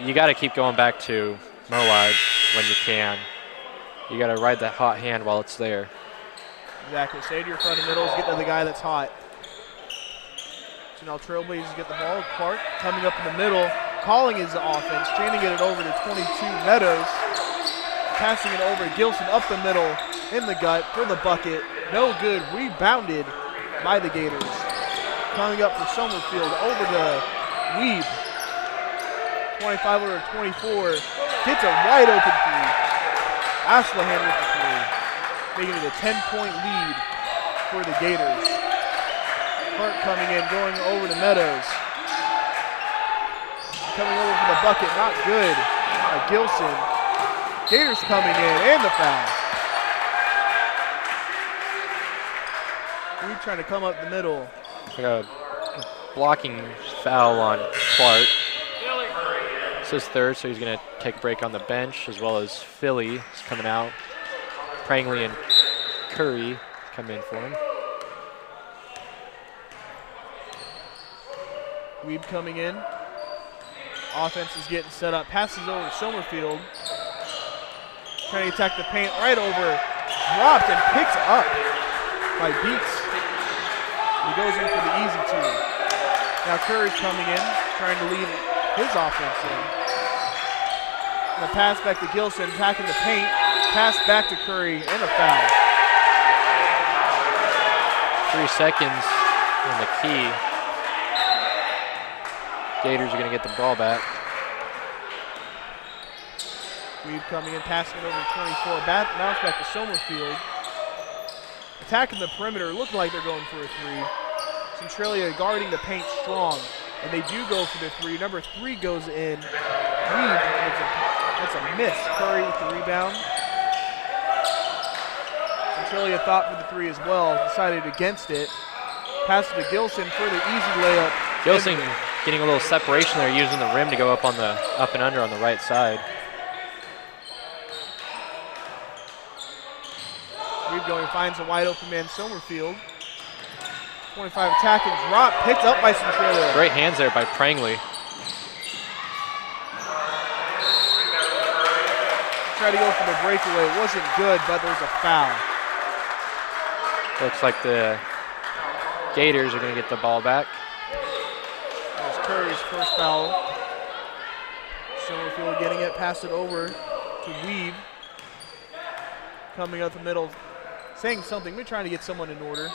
You got to keep going back to Moab when you can. You got to ride that hot hand while it's there. Exactly. Stay to your front and middles, get to the guy that's hot. So now Trailblazers get the ball. Clark coming up in the middle, calling his offense, trying to get it over to 22 Meadows. Passing it over to Gilson up the middle, in the gut for the bucket. No good. Rebounded by the Gators. Coming up for Somerfield over to Weeb. 25 over 24. Gets a wide open 3. Aslahan with the 3, making it a 10-point lead for the Gators. Clark coming in, going over to Meadows. Coming over for the bucket, not good. Gilson. Gators coming in, and the foul. We're trying to come up the middle. Like a blocking foul on Clark. It's his third, so he's going to take a break on the bench, as well as Philly is coming out. Prangley and Curry come in for him. Weeb coming in. Offense is getting set up. Passes over to Somerfield. Trying to attack the paint right over. Dropped and picked up by Beats. He goes in for the easy two. Now Curry's coming in, trying to lead his offense in. And a pass back to Gilson, attacking the paint. Pass back to Curry, and a foul. 3 seconds on the key. Gators are going to get the ball back. Weed coming in, passing it over to 24. Bounce back to Somerfield. Attacking the perimeter, looking like they're going for a three. Centralia guarding the paint strong, and they do go for the three. Number 3 goes in. Weed, that's a miss. Curry with the rebound. Centralia thought for the three as well, decided against it. Pass it to Gilson for the easy layup. Gilson getting a little separation there, using the rim to go up on the up and under on the right side. Reed going, finds a wide open man, Somerfield. 25 attacking, drop, picked up by Centralia. Great hands there by Prangley. Tried to go for the breakaway, it wasn't good, but there's a foul. Looks like the Gators are going to get the ball back. There's Curry's first foul. Somerfield getting it, pass it over to Weed. Coming up the middle, saying something. We're trying to get someone in order.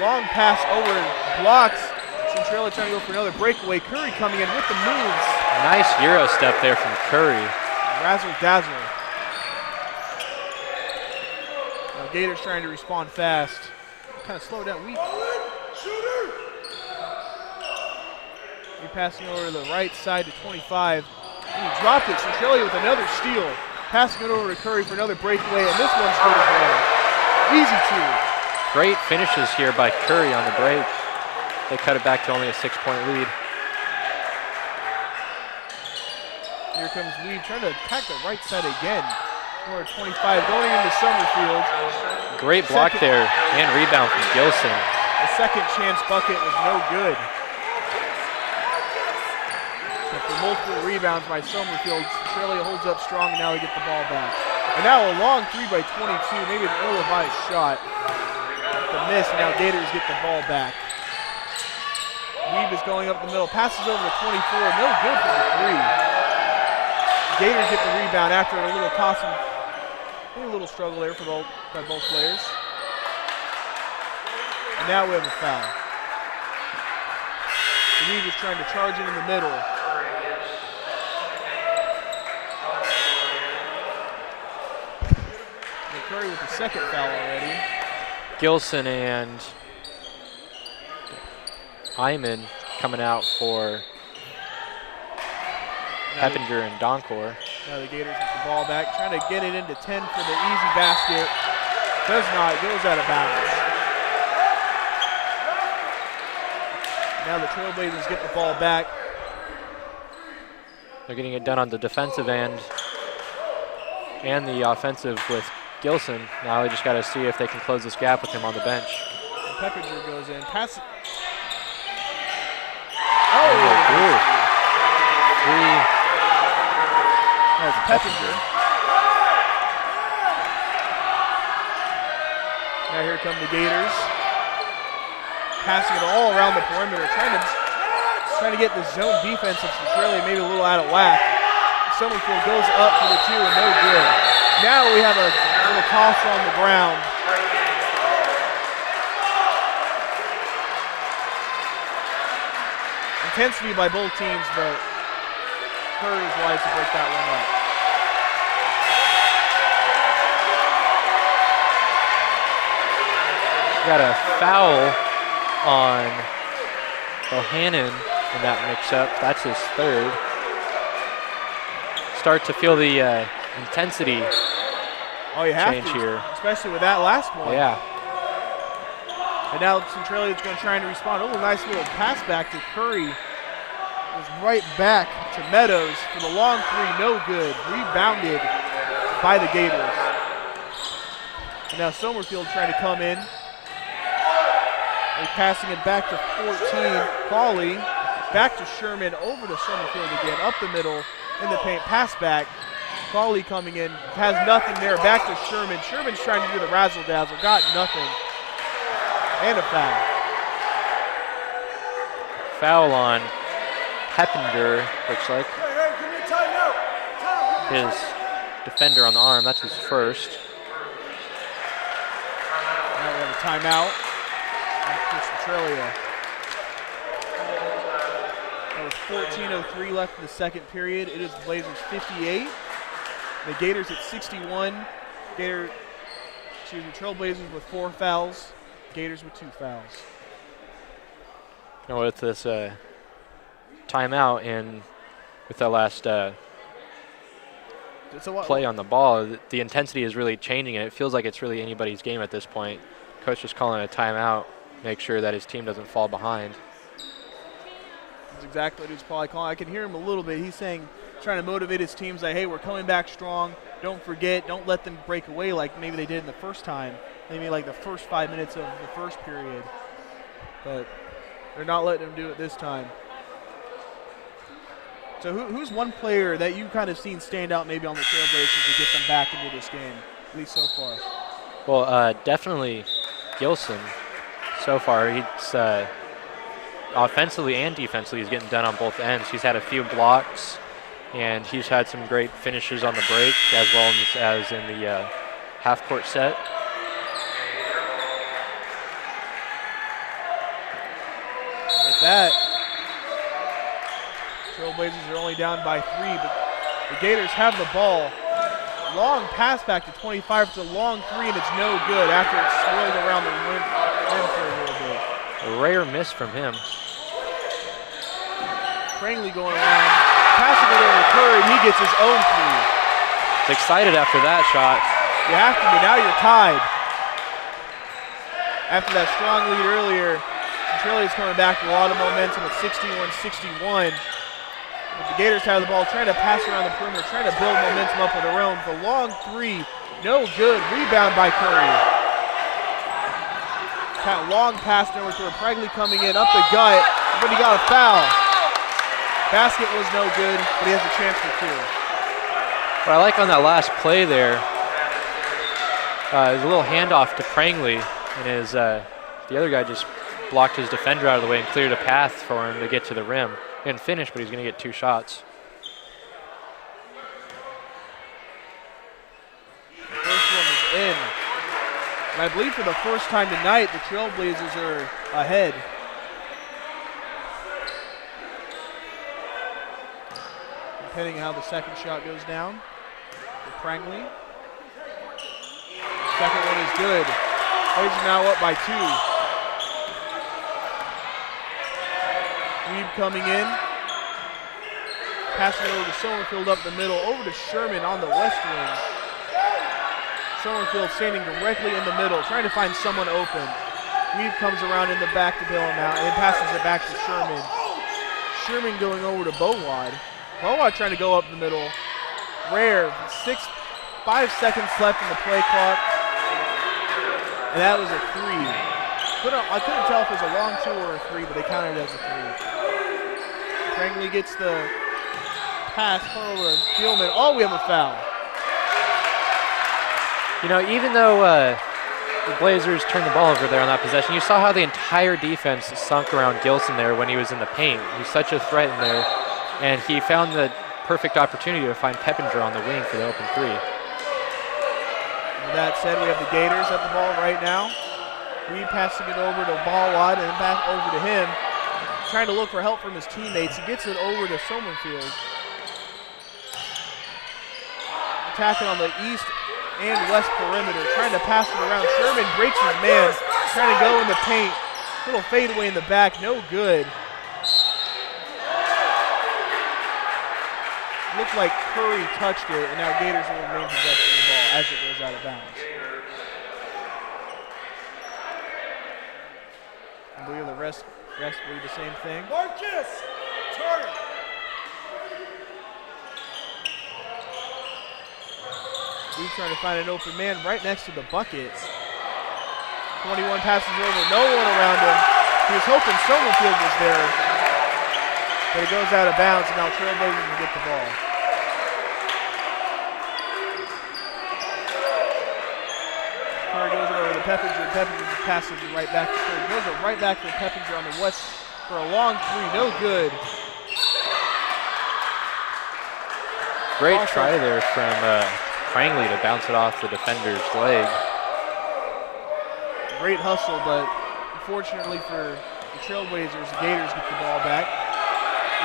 Long pass over, blocks. Centralia trying to go for another breakaway. Curry coming in with the moves. Nice Euro step there from Curry. Razzle dazzle. Now Gators trying to respond fast. Kind of slow down. Weed passing over to the right side to 25. He dropped it. Centralia with another steal. Passing it over to Curry for another breakaway, and this one's good as well. Easy two. Great finishes here by Curry on the break. They cut it back to only a 6-point lead. Here comes Weed trying to attack the right side again. Number 25 going into Somerfield. Great block there and rebound from Gilson. The second chance bucket was no good. After multiple rebounds by Somerfield, Centralia holds up strong, and now they get the ball back. And now a long three by 22, maybe an ill-advised shot. The miss, and now Gators get the ball back. Weeb is going up the middle, passes over to 24, no good for the three. Gators get the rebound after a little tossing, maybe a little struggle there for by both players. And now we have a foul. Weeb is trying to charge in the middle. Curry with the second foul already. Gilson and Hyman coming out for Heppinger and Doncor. Now the Gators get the ball back, trying to get it into 10 for the easy basket. Does not, goes out of bounds. Now the Trailblazers get the ball back. They're getting it done on the defensive end and the offensive with Gilson. Now they just got to see if they can close this gap with him on the bench. And Peppinger goes in. Pass it. Oh, three. That's Peppinger. Now here come the Gators. Passing it all around the perimeter, trying to get the zone defense of Centralia maybe a little out of whack. Somerfield goes up for the two and no good. Now we have a little toss on the ground. Intensity by both teams, but Curry is wise to break that one up. Got a foul on Bohannon in that mix-up. That's his third. Start to feel the intensity Oh, you have change to, here. especially with that last one. Yeah. And now Centralia is going to try and respond. Oh, nice little pass back to Curry. Was right back to Meadows for the long three, no good. Rebounded by the Gators. And now Somerfield trying to come in. They're passing it back to 14. Crawley back to Sherman, over to Somerfield again, up the middle in the paint, pass back. Crawley coming in, has nothing there, back to Sherman. Sherman's trying to do the razzle-dazzle, got nothing. And a foul. Foul on Peppinger, looks like. Hey, give me a timeout. His defender on the arm, that's his first. Now we have a timeout for Centralia. There was 14:03 left in the second period. It is Blazers 58. The Gators at 61. Trailblazers with 4 fouls. Gators with 2 fouls. You know, with this timeout and with that last play on the ball, the intensity is really changing, and it feels like it's really anybody's game at this point. Coach is calling a timeout, make sure that his team doesn't fall behind. That's exactly what he's probably calling. I can hear him a little bit. He's saying, trying to motivate his teams like, hey, we're coming back strong. Don't forget, don't let them break away like maybe they did in the first time. Maybe like the first 5 minutes of the first period. But they're not letting them do it this time. So who's one player that you kind of seen stand out maybe on the Trailblazers to get them back into this game, at least so far? Well, definitely Gilson. So far, he's offensively and defensively, he's getting done on both ends. He's had a few blocks, and he's had some great finishes on the break as well as in the half-court set. And with that, Trailblazers are only down by 3, but the Gators have the ball. Long pass back to 25. It's a long 3, and it's no good after it's swirled around the rim for a little bit. A rare miss from him. Prangley going around, passing it over to Curry, and he gets his own 3. He's excited after that shot. You have to be. Now you're tied. After that strong lead earlier, Centralia's coming back with a lot of momentum at 61-61. But the Gators have the ball, trying to pass around the perimeter, trying to build momentum up of their own. The long 3, no good. Rebound by Curry. Kind of long pass over to Prangley coming in, up the gut, but he got a foul. Basket was no good, but he has a chance for 2. What I like on that last play there is a little handoff to Prangley, and the other guy just blocked his defender out of the way and cleared a path for him to get to the rim. He didn't finish, but he's going to get 2 shots. The first one is in. And I believe for the first time tonight, the Trailblazers are ahead. Depending on how the second shot goes down for Prangley. Second one is good. Blazers are now up by 2. Reed coming in. Passing it over to Somerfield up the middle. Over to Sherman on the west wing. Somerfield standing directly in the middle, trying to find someone open. Reed comes around in the back to bail him out, and then passes it back to Sherman. Sherman going over to Bowad. Bowad trying to go up the middle. Rare, 5 seconds left in the play clock. And that was a 3. I couldn't tell if it was a long 2 or a 3, but they counted it as a 3. Prangley gets the pass over to Gilman. Oh, we have a foul. You know, even though the Blazers turned the ball over there on that possession, you saw how the entire defense sunk around Gilson there when he was in the paint. He's such a threat in there, and he found the perfect opportunity to find Peppinger on the wing for the open 3. With that said, we have the Gators at the ball right now. Reed passing it over to Ballwad and back over to him. Trying to look for help from his teammates. He gets it over to Somerfield. Attacking on the east and west perimeter. Trying to pass it around. Sherman breaks his man. Trying to go in the paint. Little fadeaway in the back. No good. Looked like Curry touched it, and now Gators will remain possession of the ball as it goes out of bounds. I believe the rest believe the same thing. Marcus, turn. He's trying to find an open man right next to the bucket. 21 passes over, no one around him. He was hoping Somerfield was there, but it goes out of bounds, and now Trailblazers will get the ball. Curry goes over to Peppinger, and Peppinger just passes it right back to Curry. Goes it right back to Peppinger on the west for a long three, no good. Great Also- try there from Prangley to bounce it off the defender's leg. Great hustle, but unfortunately for the Trailblazers, the Gators get the ball back.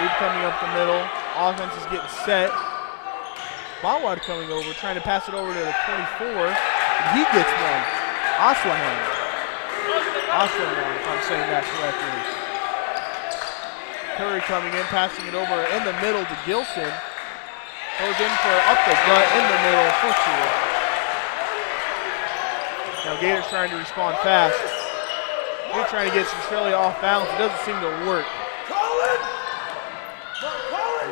Reed coming up the middle. Offense is getting set. Bawad coming over, trying to pass it over to the 24. And he gets one. Aslahan, if I'm saying that correctly. Curry coming in, passing it over in the middle to Gilson. Goes in for up the gut in the middle for two. Now Gators trying to respond fast. They're trying to get Centralia off balance. It doesn't seem to work.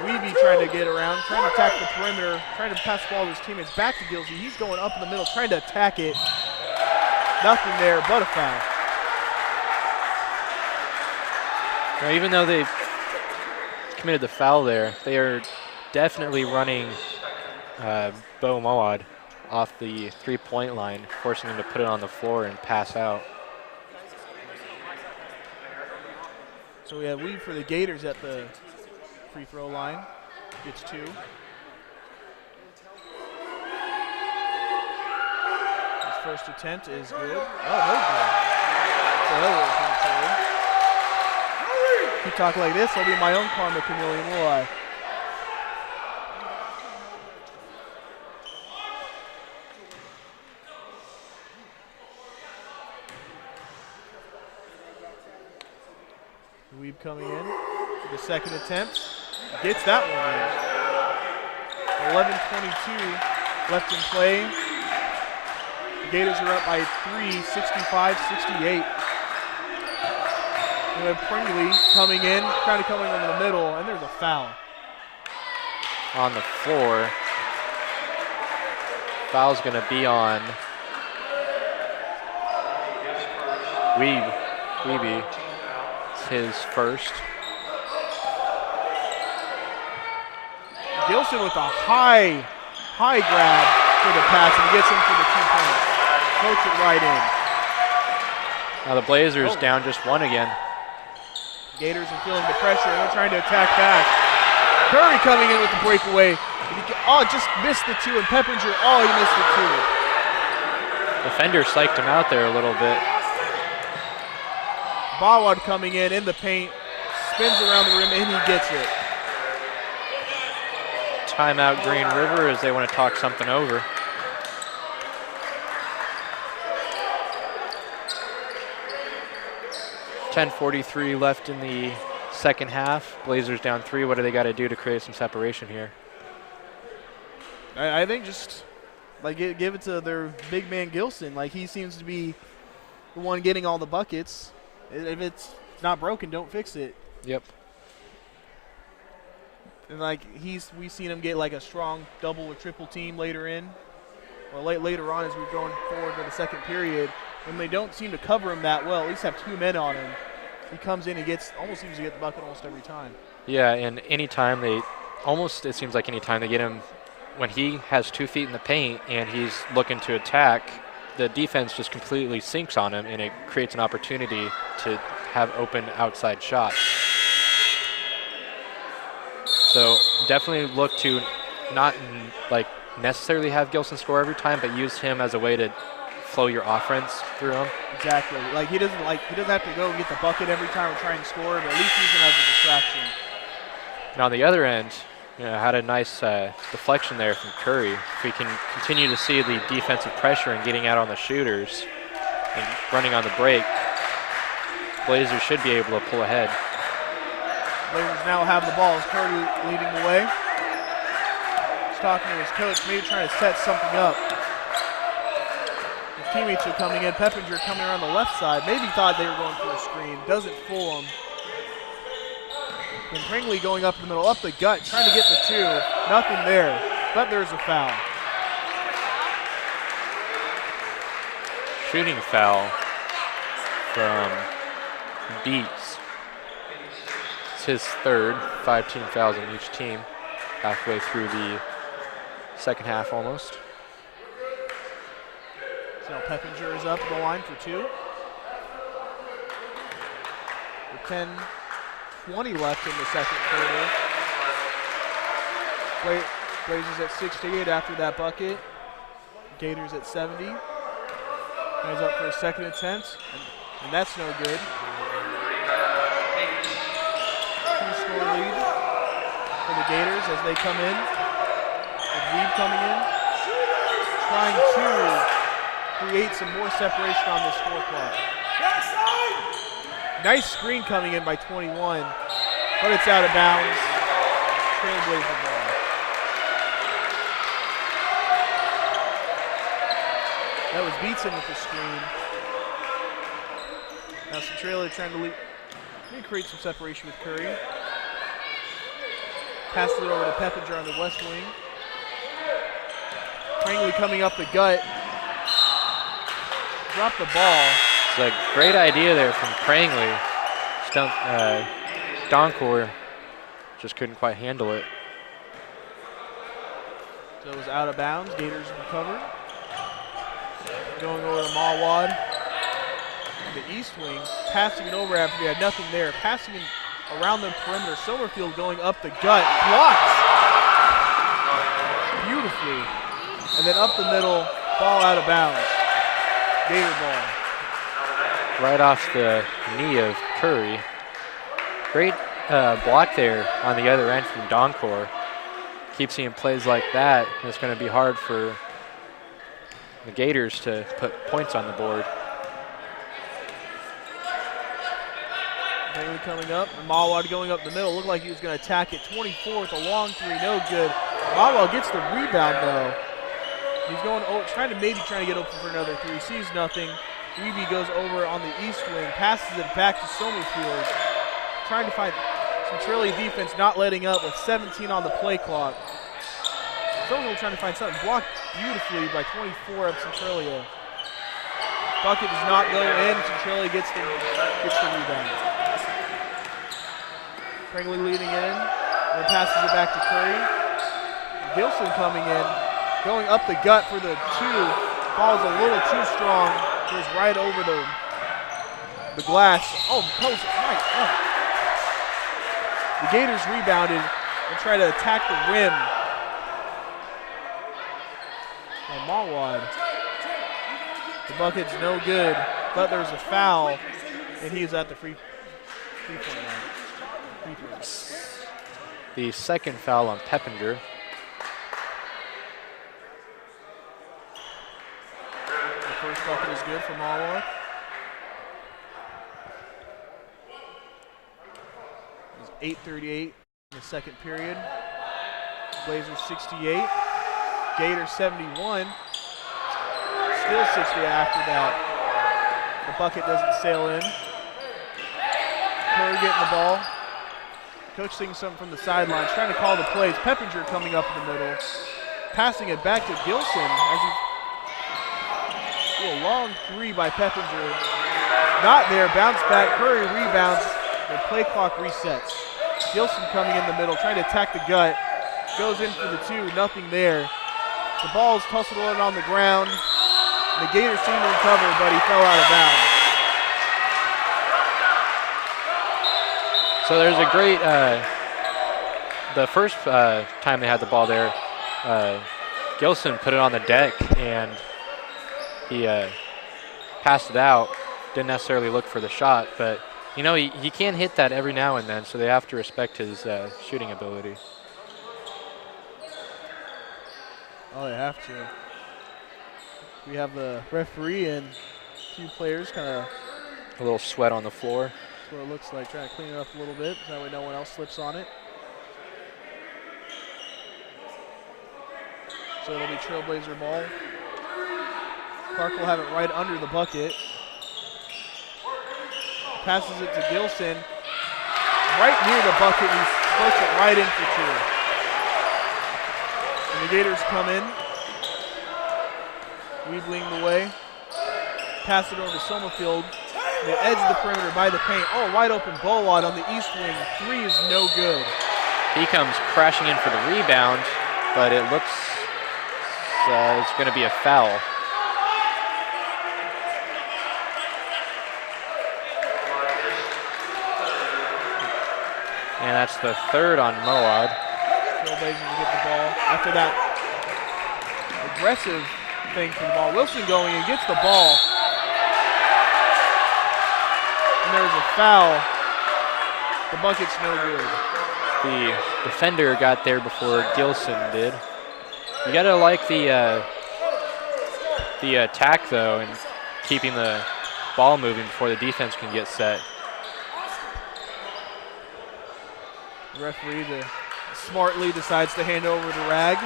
Weeby trying to get around, trying to attack the perimeter, trying to pass the ball to his teammates. Back to Gilsey. He's going up in the middle, trying to attack it. Nothing there but a foul. Now, even though they've committed the foul there, they are definitely running Bo Mawad off the three-point line, forcing him to put it on the floor and pass out. So we have Weeb for the Gators at the free throw line. Gets two. His first attempt is good. Oh, no good. So that was keep talking like this, I'll be my own karma chameleon, will I? Weeb coming in for the second attempt. Gets that one in. 11:22 left in play. The Gators are up by 3, 65-68. We have Pringley coming in, trying to come in over the middle, and there's a foul. On the floor. Foul's going to be on Weeby. It's his first. Gilson with a high grab for the pass, and he gets him for the 2 points. Coach it right in. Now the Blazers down just one again. Gators are feeling the pressure, and they're trying to attack back. Curry coming in with the breakaway. Just missed the two, and Peppinger, he missed the two. Defender psyched him out there a little bit. Bawad coming in the paint, spins around the rim, and he gets it. Timeout Green River as they want to talk something over. .43 left in the second half. Blazers down 3. What do they got to do to create some separation here? I think just give it to their big man Gilson. He seems to be the one getting all the buckets. If it's not broken, don't fix it. Yep. And we've seen him get a strong double or triple team later in, or later on as we're going forward to the second period. When they don't seem to cover him that well, at least have 2 men on him. He comes in and almost seems to get the bucket almost every time. Yeah, and anytime it seems like anytime they get him, when he has 2 feet in the paint and he's looking to attack, the defense just completely sinks on him, and it creates an opportunity to have open outside shots. So definitely look to not necessarily have Gilson score every time, but use him as a way to flow your offense through him. Exactly. He doesn't have to go and get the bucket every time we're trying to score, but at least use him as a distraction. And on the other end, had a nice deflection there from Curry. If we can continue to see the defensive pressure and getting out on the shooters and running on the break, Blazers should be able to pull ahead. Blazers now have the ball. Curry leading the way. He's talking to his coach, maybe trying to set something up. His teammates are coming in. Peppinger coming around the left side. Maybe thought they were going for a screen. Doesn't fool him. And Pringley going up the middle, up the gut, trying to get the 2. Nothing there, but there's a foul. Shooting foul from Beats. It's his third, 5 team fouls on each team, halfway through the second half almost. So now Peppinger is up the line for 2. With 10:20 left in the second quarter. Blazers at 68 after that bucket. Gators at 70. Goes up for a second attempt, and that's no good. 2-score lead for the Gators as they come in. With Reed coming in, trying to create some more separation on the score clock. Nice screen coming in by 21, but it's out of bounds. Trailblazer ball. That was Beatson with the screen. Now Centralia trying to create some separation with Curry. Passes it over to Peppinger on the west wing. Prangley coming up the gut. Dropped the ball. It's a great idea there from Prangley. Doncor just couldn't quite handle it. So it was out of bounds. Gators recovered. Going over to Mawad on the east wing, passing it over after he had nothing there, passing it around the perimeter. Summerfield going up the gut, blocks beautifully, and then up the middle, ball out of bounds. Gator ball. Right off the knee of Curry. Great block there on the other end from Doncor. Keep seeing plays like that, and it's going to be hard for the Gators to put points on the board. Bailey coming up, and Mawad going up the middle. Looked like he was going to attack it. 24 with a long 3, no good. Mawad gets the rebound though. He's going trying to get open for another 3. Sees nothing. Reeby goes over on the east wing, passes it back to Sommerfield. Trying to find Centralia defense not letting up with 17 on the play clock. Sommerfield trying to find something. Blocked beautifully by 24 of Centralia. Bucket does not go in. Centralia gets the rebound. Prangley leading in, and passes it back to Curry. Gilson coming in, going up the gut for the 2. Ball's a little too strong. Goes right over the glass. Oh, post right up. The Gators rebounded and try to attack the rim. And Mawad. The bucket's no good, but there's a foul, and he is at the free point line. The second foul on Peppinger. The first bucket is good for Mawad. It's 8:38 in the second period. Blazers 68. Gators 71. Still 60 after that. The bucket doesn't sail in. Curry getting the ball. Coach seeing something from the sidelines, trying to call the plays. Peppinger coming up in the middle. Passing it back to Gilson as he a long 3 by Peppinger. Not there, bounce back. Curry rebounds. The play clock resets. Gilson coming in the middle, trying to attack the gut. Goes in for the 2, nothing there. The ball is tussled on the ground. The Gators seemed to recover, but he fell out of bounds. So there's a great, the first time they had the ball there, Gilson put it on the deck and he passed it out. Didn't necessarily look for the shot, but you know, he can hit that every now and then, so they have to respect his shooting ability. Oh, they have to. We have the referee and a few players kind of. A little sweat on the floor. That's what it looks like, trying to clean it up a little bit, so that way no one else slips on it. So it'll be Trailblazer ball. Clark will have it right under the bucket. Passes it to Gilson. Right near the bucket, and he floats it right in for 2. And the Gators come in. Weebling the way. Pass it over to Sommerfield. The edge of the perimeter by the paint. Oh, wide open Bolwad on the east wing. 3 is no good. He comes crashing in for the rebound, but it looks it's going to be a foul. And that's the third on Moab. Trailblazers will get the ball after that aggressive thing for the ball. Wilson going and gets the ball. And there's a foul. The bucket's no good. The defender got there before Gilson did. You gotta like the attack though, and keeping the ball moving before the defense can get set. The referee smartly decides to hand over the rag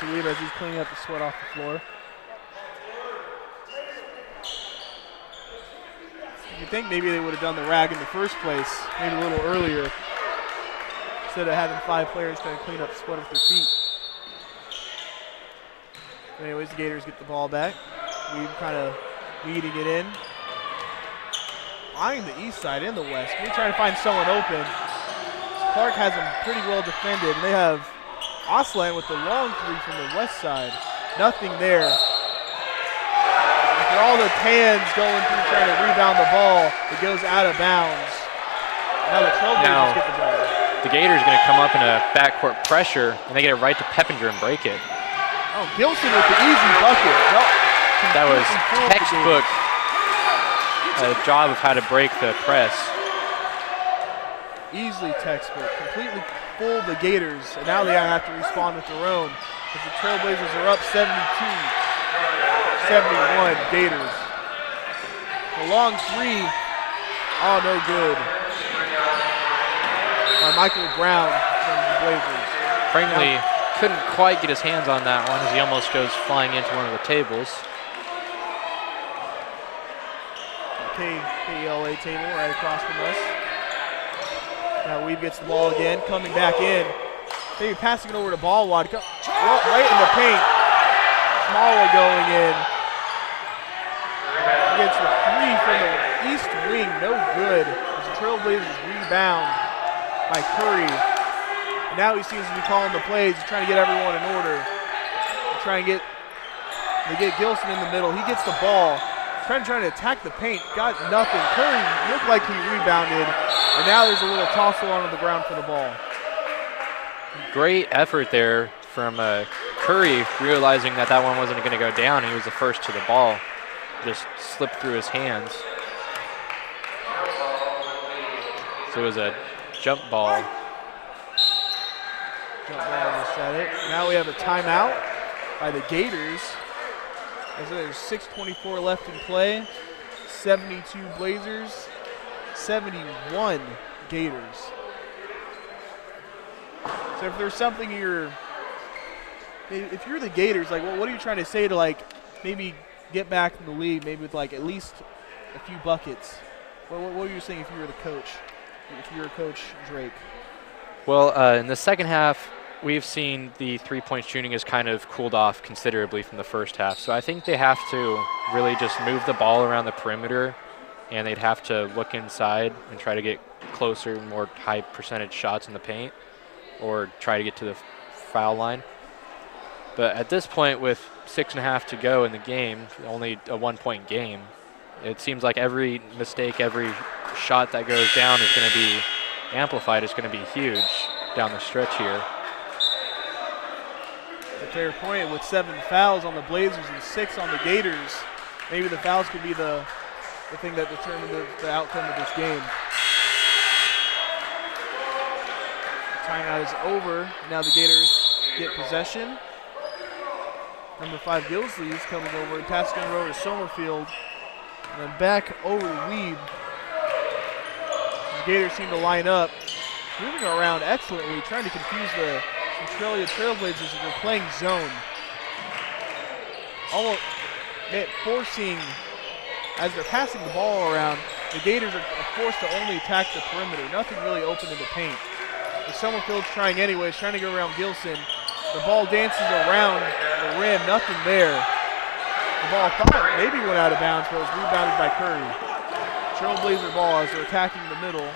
to Weeb as he's cleaning up the sweat off the floor. You think maybe they would have done the rag in the first place, maybe a little earlier, instead of having 5 players trying to clean up sweat off their feet. Anyways, the Gators get the ball back. Weeb kind of leading it in. Eyeing the east side and the west. Maybe trying to find someone open. Clark has them pretty well defended. And they have Osland with the long 3 from the west side. Nothing there. After all the hands going through trying to rebound the ball, it goes out of bounds. Now the Trailblazers get the ball. The Gators are going to come up in a backcourt pressure, and they get it right to Peppinger and break it. Oh, Gilson with the easy bucket. Nope. That was textbook job of how to break the press. Easily textbook. Completely fooled the Gators, and now they have to respond with their own. As the Trailblazers are up 72-71, Gators. The long 3, oh, no good. By Michael Brown from the Blazers. Pringley couldn't quite get his hands on that one as he almost goes flying into one of the tables. KELA table right across from us. Now Weeb gets the ball again, coming back in. Maybe passing it over to Ballwad. Right in the paint. Smalla going in. Gets the 3 from the east wing, no good. As the Trailblazers rebound by Curry. And now he seems to be calling the plays. He's trying to get everyone in order. They get Gilson in the middle. He gets the ball. Trying to attack the paint. Got nothing. Curry looked like he rebounded. And now there's a little tossle onto the ground for the ball. Great effort there from Curry, realizing that one wasn't going to go down. He was the first to the ball. Just slipped through his hands. So it was a jump ball. Jump ball just at it. Now we have a timeout by the Gators. As there's 6:24 left in play. 72 Blazers, 71 Gators. So if there's something if you're the Gators, like, well, what are you trying to say to, like, maybe get back in the lead, maybe with, like, at least a few buckets? What are you saying if you were the coach, if you were Coach Drake? Well, in the second half, we've seen the three-point shooting has kind of cooled off considerably from the first half. So I think they have to really just move the ball around the perimeter, and they'd have to look inside and try to get closer, more high percentage shots in the paint, or try to get to the foul line. But at this point, with 6.5 to go in the game, only a 1-point game, it seems like every mistake, every shot that goes down is going to be amplified. It's going to be huge down the stretch here. A fair point with 7 fouls on the Blazers and 6 on the Gators. Maybe the fouls could be the thing that determined the outcome of this game. The timeout is over. Now the Gators get possession. Number 5 Gilsley is coming over and passing it over to Sommerfield. And then back over to Weeb. The Gators seem to line up, moving around excellently, trying to confuse the Centralia Trailblazers as they're playing zone. Almost forcing, as they're passing the ball around, the Gators are forced to only attack the perimeter. Nothing really open in the paint. But Sommerfield's trying anyways, trying to go around Gilson. The ball dances around the rim, nothing there. The ball thought maybe went out of bounds, but it was rebounded by Curry. Trailblazer ball as they're attacking the middle.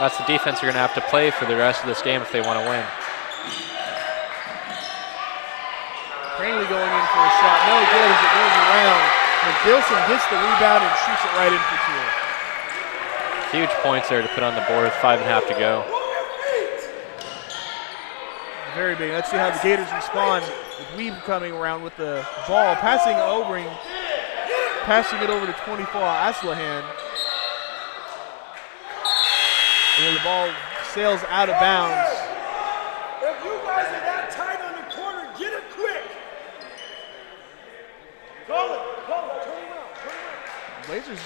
That's the defense they're going to have to play for the rest of this game if they want to win. Prangley going in for a shot. No good as it goes around. And Gilson gets the rebound and shoots it right in for two. Huge points there to put on the board with 5.5 to go. Very big. Let's see how the Gators respond with Weeb coming around with the ball, passing it over to 24 Aslahan. And then the ball sails out of bounds. If you guys are that tight on the corner, get it quick. Call it, turn around. Blazers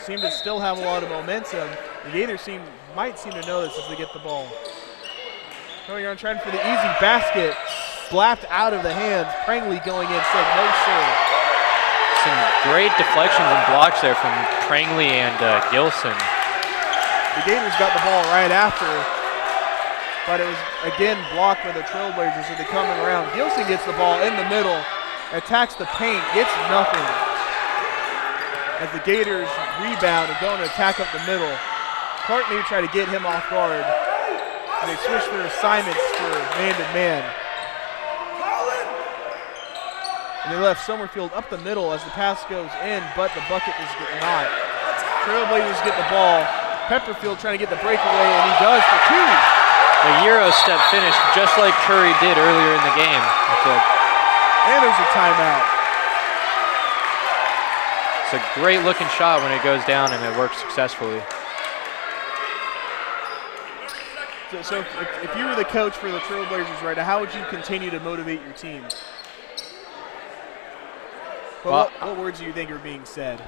seem to still have a lot of momentum. The Gators might seem to know this as they get the ball. Going on, trying for the easy basket, slapped out of the hands. Prangley going in, said no sir. Some great deflections and blocks there from Prangley and Gilson. The Gators got the ball right after, but it was again blocked by the Trailblazers, so they coming around. Gilson gets the ball in the middle, attacks the paint, gets nothing. As the Gators rebound and go and attack up the middle. Clark maybe try to get him off guard. And they switch their assignments for man-to-man. And they left Summerfield up the middle as the pass goes in, but the bucket is not. Trailblazers get the ball. Pepperfield trying to get the breakaway, and he does for two. The Euro step finish just like Curry did earlier in the game. And there's a timeout. It's a great looking shot when it goes down and it works successfully. So if you were the coach for the Trailblazers right now, how would you continue to motivate your team? What words do you think are being said?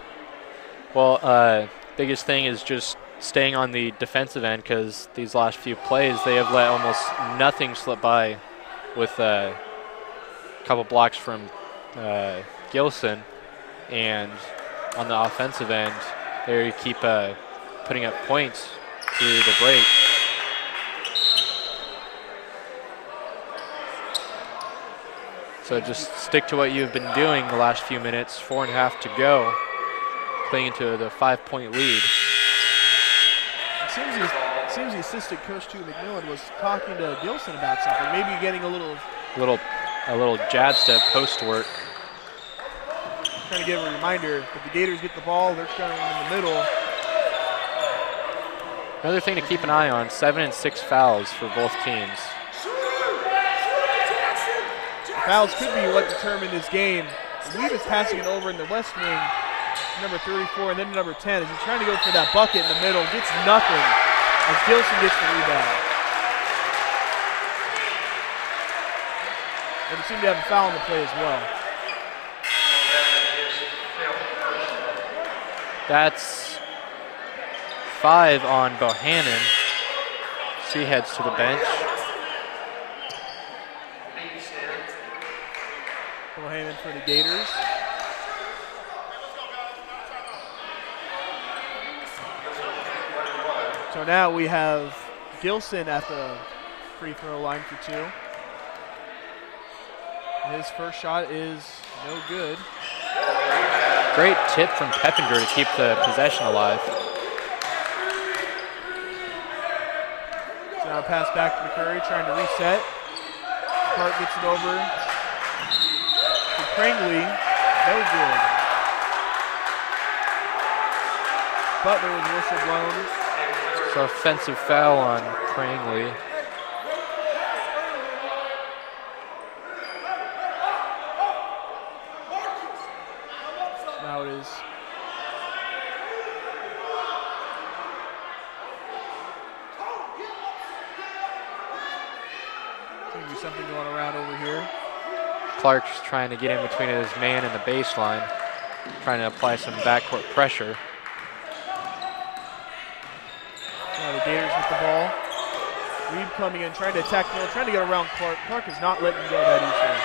Well, biggest thing is just staying on the defensive end, because these last few plays they have let almost nothing slip by, with a couple blocks from Gilson, and on the offensive end they keep putting up points through the break. So just stick to what you've been doing the last few minutes. 4.5 to go, clinging to the 5-point lead. It seems the assistant coach too, McMillan, was talking to Gilson about something. Maybe getting a little jab step post work. Trying to give a reminder that the Gators get the ball, they're going in the middle. Another thing to keep an eye on: 7 and 6 fouls for both teams. Fouls could be what determined this game. Weed is passing it over in the west wing, number 34, and then number 10. As he's trying to go for that bucket in the middle, gets nothing as Gilson gets the rebound. And they seem to have a foul in the play as well. That's 5 on Bohannon. She heads to the bench. Bohannon for the Gators. So now we have Gilson at the free throw line for 2. And his first shot is no good. Great tip from Peppinger to keep the possession alive. So now pass back to McCurry, trying to reset. Clark gets it over to Prangley, no good. But there was a whistle blown. So offensive foul on Prangley. Now it is. Seems to be something going around over here. Clark's trying to get in between his man and the baseline, trying to apply some backcourt pressure. Now the Gators with the ball. Reed coming in, trying to attack Miller, trying to get around Clark. Clark is not letting go that easily.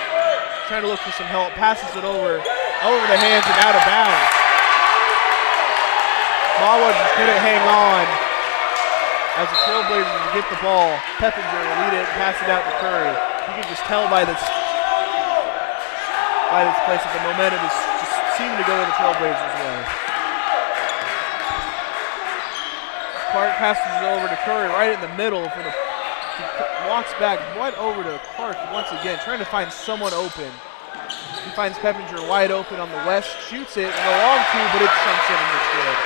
Trying to look for some help, passes it over the hands and out of bounds. Mawa just couldn't hang on as the Trailblazers would get the ball. Peppinger will lead it and pass it out to Curry. You can just tell by this place that the momentum is just seeming to go to the Trailblazers' way. Clark passes it over to Curry right in the middle for the walks back right over to Clark once again, trying to find someone open. He finds Peppinger wide open on the west, shoots it, and a long two, but it chunks in and it's good.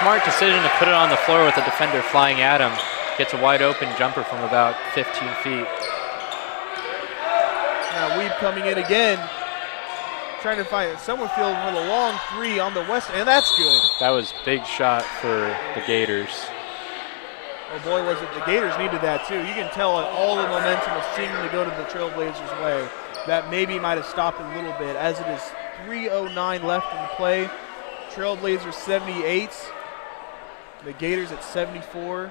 smart decision to put it on the floor with the defender flying at him. Gets a wide open jumper from about 15 feet. Now Weeb coming in again, trying to find someone field for the long three on the west, and that's good. That was big shot for the Gators. Oh boy, was it. The Gators needed that too. You can tell all the momentum was seeming to go to the Trailblazers' way. That maybe might have stopped a little bit, as it is 3:09 left in the play. Trailblazers 78, the Gators at 74.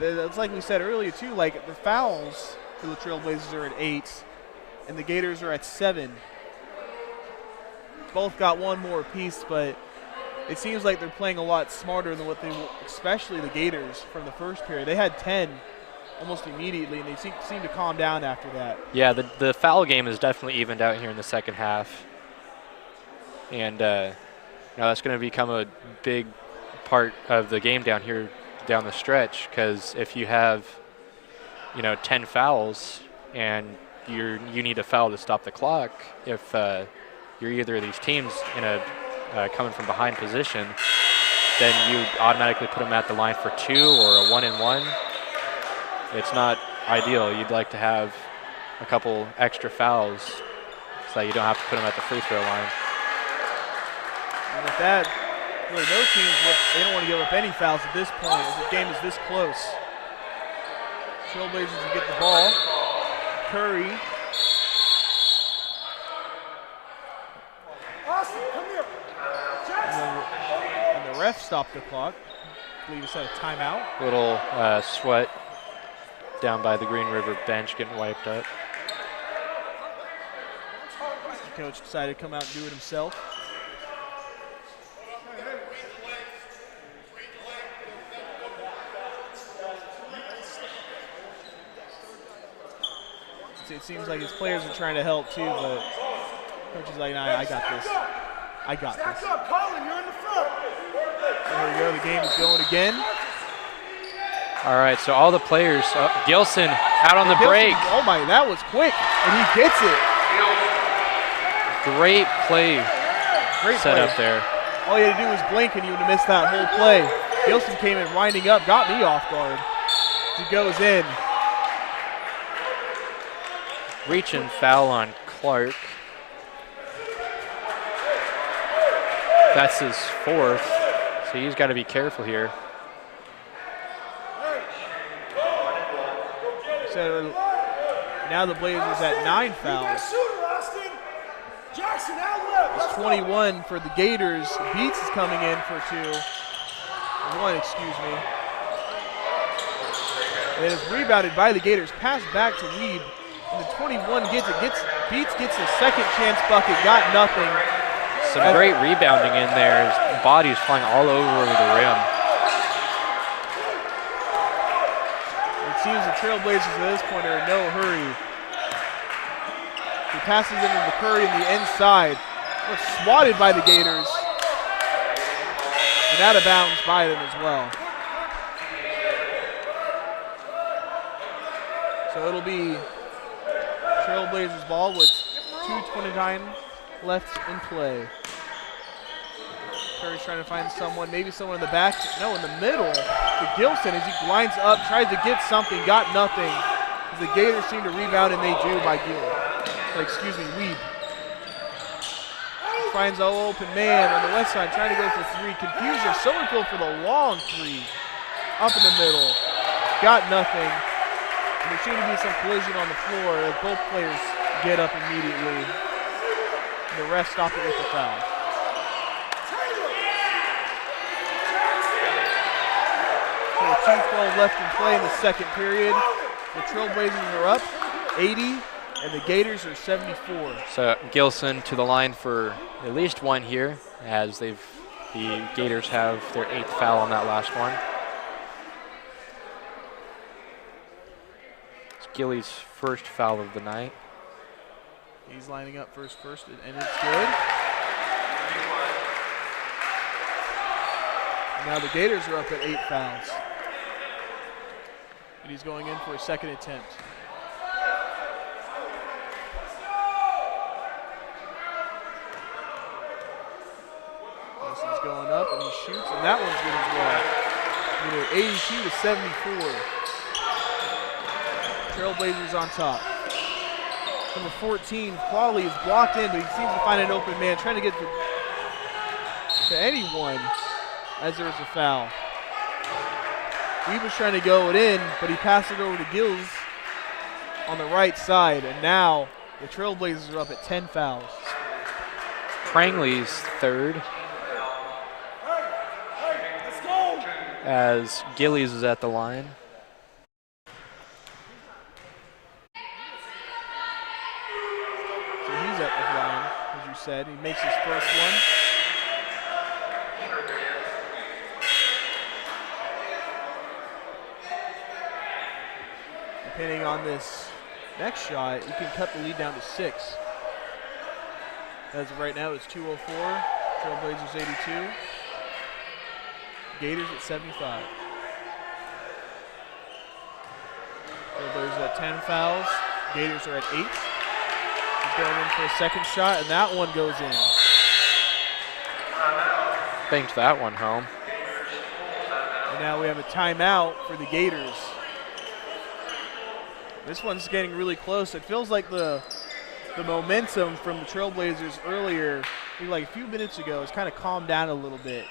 It's like we said earlier too, like the fouls for the Trailblazers are at 8, and the Gators are at 7. Both got one more apiece, but it seems like they're playing a lot smarter than what they, especially the Gators from the first period. They had 10 almost immediately, and they seemed to calm down after that. Yeah, the foul game is definitely evened out here in the second half. And that's going to become a big part of the game down here, down the stretch, because if you have, 10 fouls and you need a foul to stop the clock, if you're either of these teams in a coming from behind position, then you automatically put them at the line for 2 or a 1-and-1. It's not ideal. You'd like to have a couple extra fouls so that you don't have to put them at the free throw line. And with that, really no teams, they don't want to give up any fouls at this point as the game is this close. Trailblazers will get the ball. Curry. Austin, come here. And the ref stopped the clock. I believe he set a timeout. Little sweat down by the Green River bench getting wiped up. The coach decided to come out and do it himself. It seems like his players are trying to help too, but coach is like, nah, I got this. I got this. Stack up, Colin, you're in the front. There we go, the game is going again. All right, so all the players, Gilson out on the break. Oh my, that was quick, and he gets it. Great play set play. up there. All you had to do was blink and you would have missed that whole play. Gilson came in winding up, got me off guard. He goes in. Reach and foul on Clark. That's his 4th, so he's got to be careful here. So now the Blazers at 9 fouls. Jackson out left. It's 21 for the Gators. Beats is coming in for 1, excuse me. It is rebounded by the Gators. Pass back to Weeb. And the 21 gets it. Beats gets a second chance bucket. Got nothing. Some great rebounding in there. His body's flying all over the rim. It seems the Trailblazers at this point are in no hurry. He passes it into Curry in the inside. Was swatted by the Gators. And out of bounds by them as well. So it'll be Trailblazers ball with 2:29 left in play. Curry's trying to find someone, maybe someone in the back. No, in the middle. To Gilson as he lines up, tries to get something, got nothing. As the Gators seem to rebound, and they do by Weeb. Finds an open man on the west side, trying to go for 3. Confusion. Summerfield for the long 3. Up in the middle. Got nothing. And there seemed to be some collision on the floor as both players get up immediately. And the ref stopped it with the foul. So with 2:12 left in play in the second period. The Trailblazers are up 80, and the Gators are 74. So Gilson to the line for at least 1 here, as the Gators have their 8th foul on that last one. It's Gilly's first foul of the night. He's lining up first, and it's good. And now the Gators are up at 8 fouls. And he's going in for a second attempt. Wilson's going up, and he shoots, and that one's good as well. You know, 82 to 74. Trailblazers on top. Number 14, Qualley is blocked in, but he seems to find an open man, trying to get to anyone as there's a foul. Weaver's trying to go it in, but he passed it over to Gills on the right side, and now the Trailblazers are up at 10 fouls. Prangley's third. As Gillies is at the line. So he's at the line, as you said. He makes his first one. Depending on this next shot, you can cut the lead down to 6. As of right now, it's 204. Trailblazers 82. Gators at 75. Trailblazers at 10 fouls. Gators are at 8. He's going in for a second shot, and that one goes in. Banked that one home. And now we have a timeout for the Gators. This one's getting really close. It feels like the momentum from the Trailblazers earlier, like a few minutes ago, has kind of calmed down a little bit.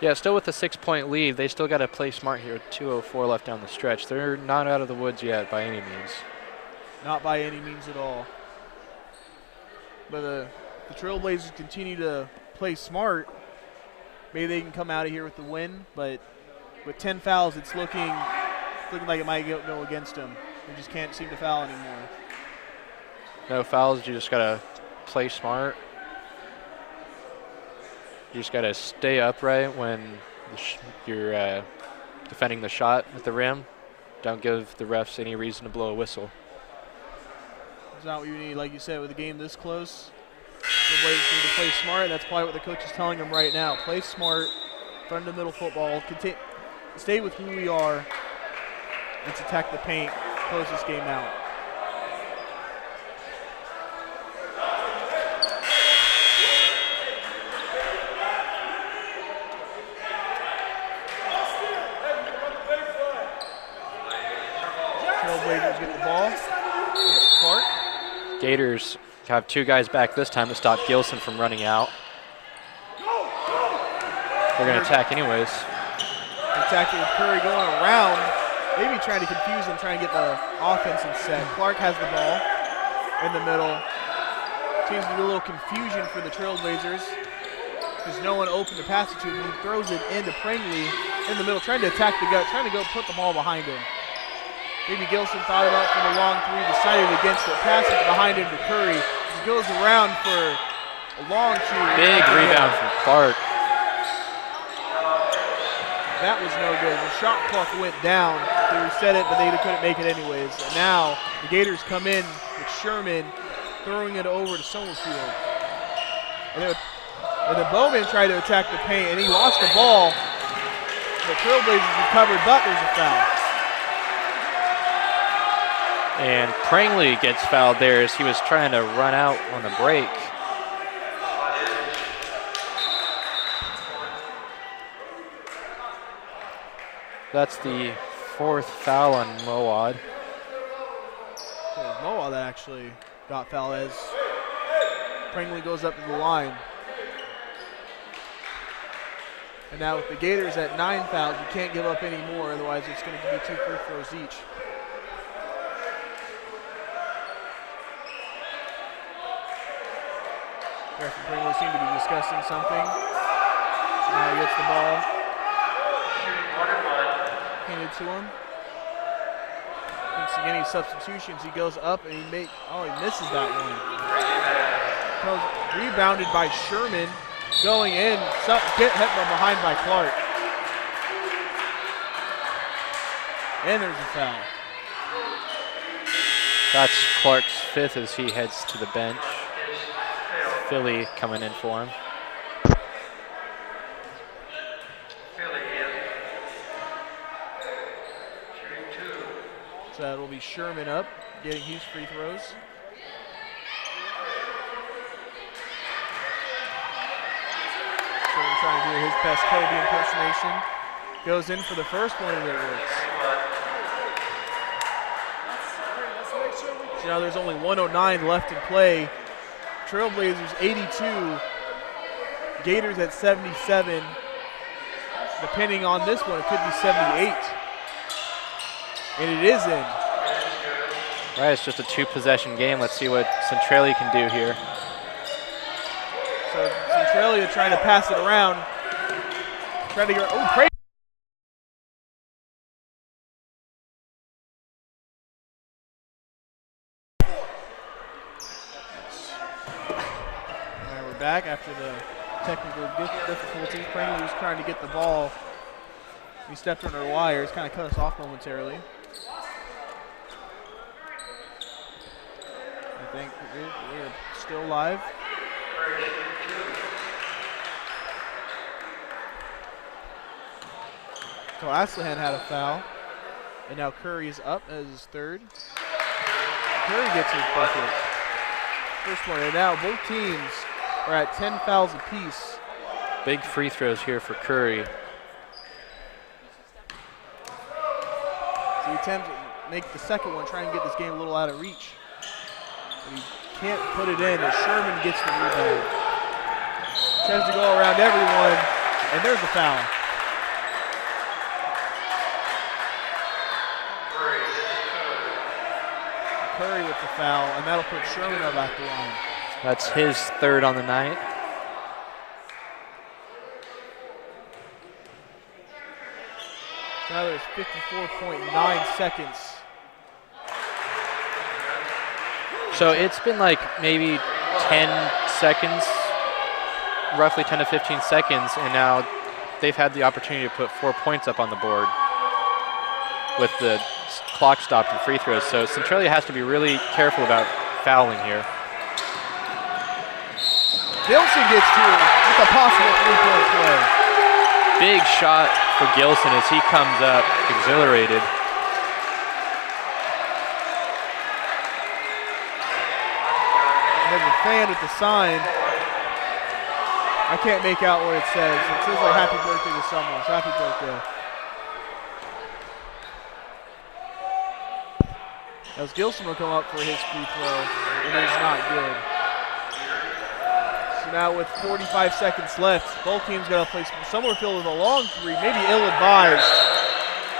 Yeah, still with a 6-point lead. They still got to play smart here with 2:04 left down the stretch. They're not out of the woods yet by any means. Not by any means at all. But the Trailblazers continue to play smart. Maybe they can come out of here with the win, but with 10 fouls, it's looking like it might go against them. They just can't seem to foul anymore. No fouls, you just got to play smart. You just got to stay upright when you're defending the shot at the rim. Don't give the refs any reason to blow a whistle. It's not what you need, like you said, with a game this close. The Blazers need to play smart. That's probably what the coach is telling them right now. Play smart, front to middle football. Stay with who we are. Let's attack the paint, close this game out. Trailblazers get the ball. Clark. Gators have 2 guys back this time to stop Gilson from running out. They're going to attack anyways. Attacking with Curry going around. Maybe trying to confuse them, trying to get the offense in set. Clark has the ball in the middle. Seems to be a little confusion for the Trailblazers. There's no one open to pass it to. He throws it into Prangley in the middle, trying to attack the gut, trying to go put the ball behind him. Maybe Gilson thought about for the long three, decided against it, passed it behind him to Curry. He goes around for a long two. Big rebound from Clark. That was no good. The shot clock went down. They reset it, but they couldn't make it anyways. And now the Gators come in with Sherman throwing it over to Summerfield. And then Bowman tried to attack the paint, and he lost the ball. The Trailblazers recovered, but there's a foul. And Prangley gets fouled there as he was trying to run out on the break. That's the 4th foul on Mowad. So it was Mowad that actually got fouled as Prangley goes up to the line. And now with the Gators at 9 fouls, you can't give up any more, otherwise it's going to be 2 free throws each. Ref and Prangley seem to be discussing something. Now he gets the ball handed to him. Didn't see any substitutions. He goes up and he misses that one. Rebounded by Sherman, going in, hit from behind by Clark. And there's a foul. That's Clark's 5th as he heads to the bench. Philly coming in for him. So that'll be Sherman up, getting his free throws. best Kobe impersonation. Goes in for the first one and it works. So now there's only 109 left in play. Trailblazers 82, Gators at 77. Depending on this one, it could be 78. And it is in. Right, it's just a 2-possession game. Let's see what Centralia can do here. So Centralia trying to pass it around. Trying to get, oh, Craig. All right, we're back after the technical difficulties. Prangley was trying to get the ball. He stepped under the wires, kind of cut us off momentarily. I think we're still live. So Aslihan had a foul, and now Curry is up as his third. Curry gets his bucket. First one, and now both teams are at 10 fouls apiece. Big free throws here for Curry. So he attempts to make the second one, try and get this game a little out of reach. But he can't put it in, and Sherman gets the rebound. Tries to go around everyone, and there's a foul. Curry with the foul, and that'll put Sherman up at the line. That's his third on the night. So now there's 54.9 seconds. So it's been like maybe 10 seconds, roughly 10 to 15 seconds, and now they've had the opportunity to put 4 points up on the board with the clock stopped and free throws. So Centralia has to be really careful about fouling here. Gilson gets to it with a possible three-point play. Big shot for Gilson as he comes up exhilarated. There's a fan at the sign. I can't make out what it says. It says like happy birthday to someone. So happy birthday. As Gilson will come up for his free throw, and it is not good. So now with 45 seconds left, both teams got to play Summerfield with a long three, maybe ill-advised.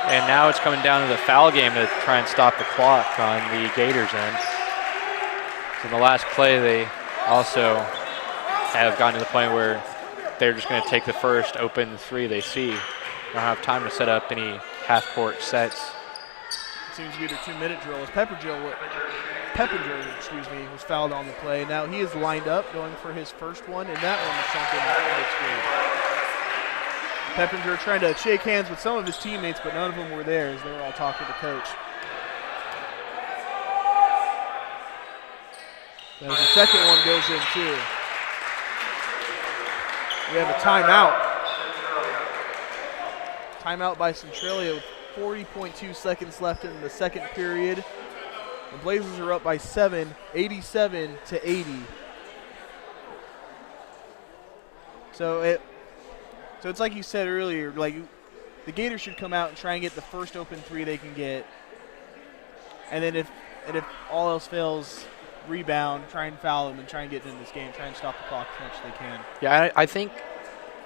And now it's coming down to the foul game to try and stop the clock on the Gators' end. So in the last play, they also have gotten to the point where they're just going to take the first open three they see. They don't have time to set up any half-court sets. Seems to be their 2-minute drill. As Peppinger, was fouled on the play. Now he is lined up, going for his first one, and that one is something that looks good. Peppinger trying to shake hands with some of his teammates, but none of them were there as they were all talking to the coach. As the second one goes in too. We have a timeout. Timeout by Centralia with 40.2 seconds left in the second period. The Blazers are up by 7, 87 to 80. So it's like you said earlier, like the Gators should come out and try and get the first open three they can get. And then if all else fails, rebound, try and foul them and try and get into this game, try and stop the clock as much as they can. Yeah, I think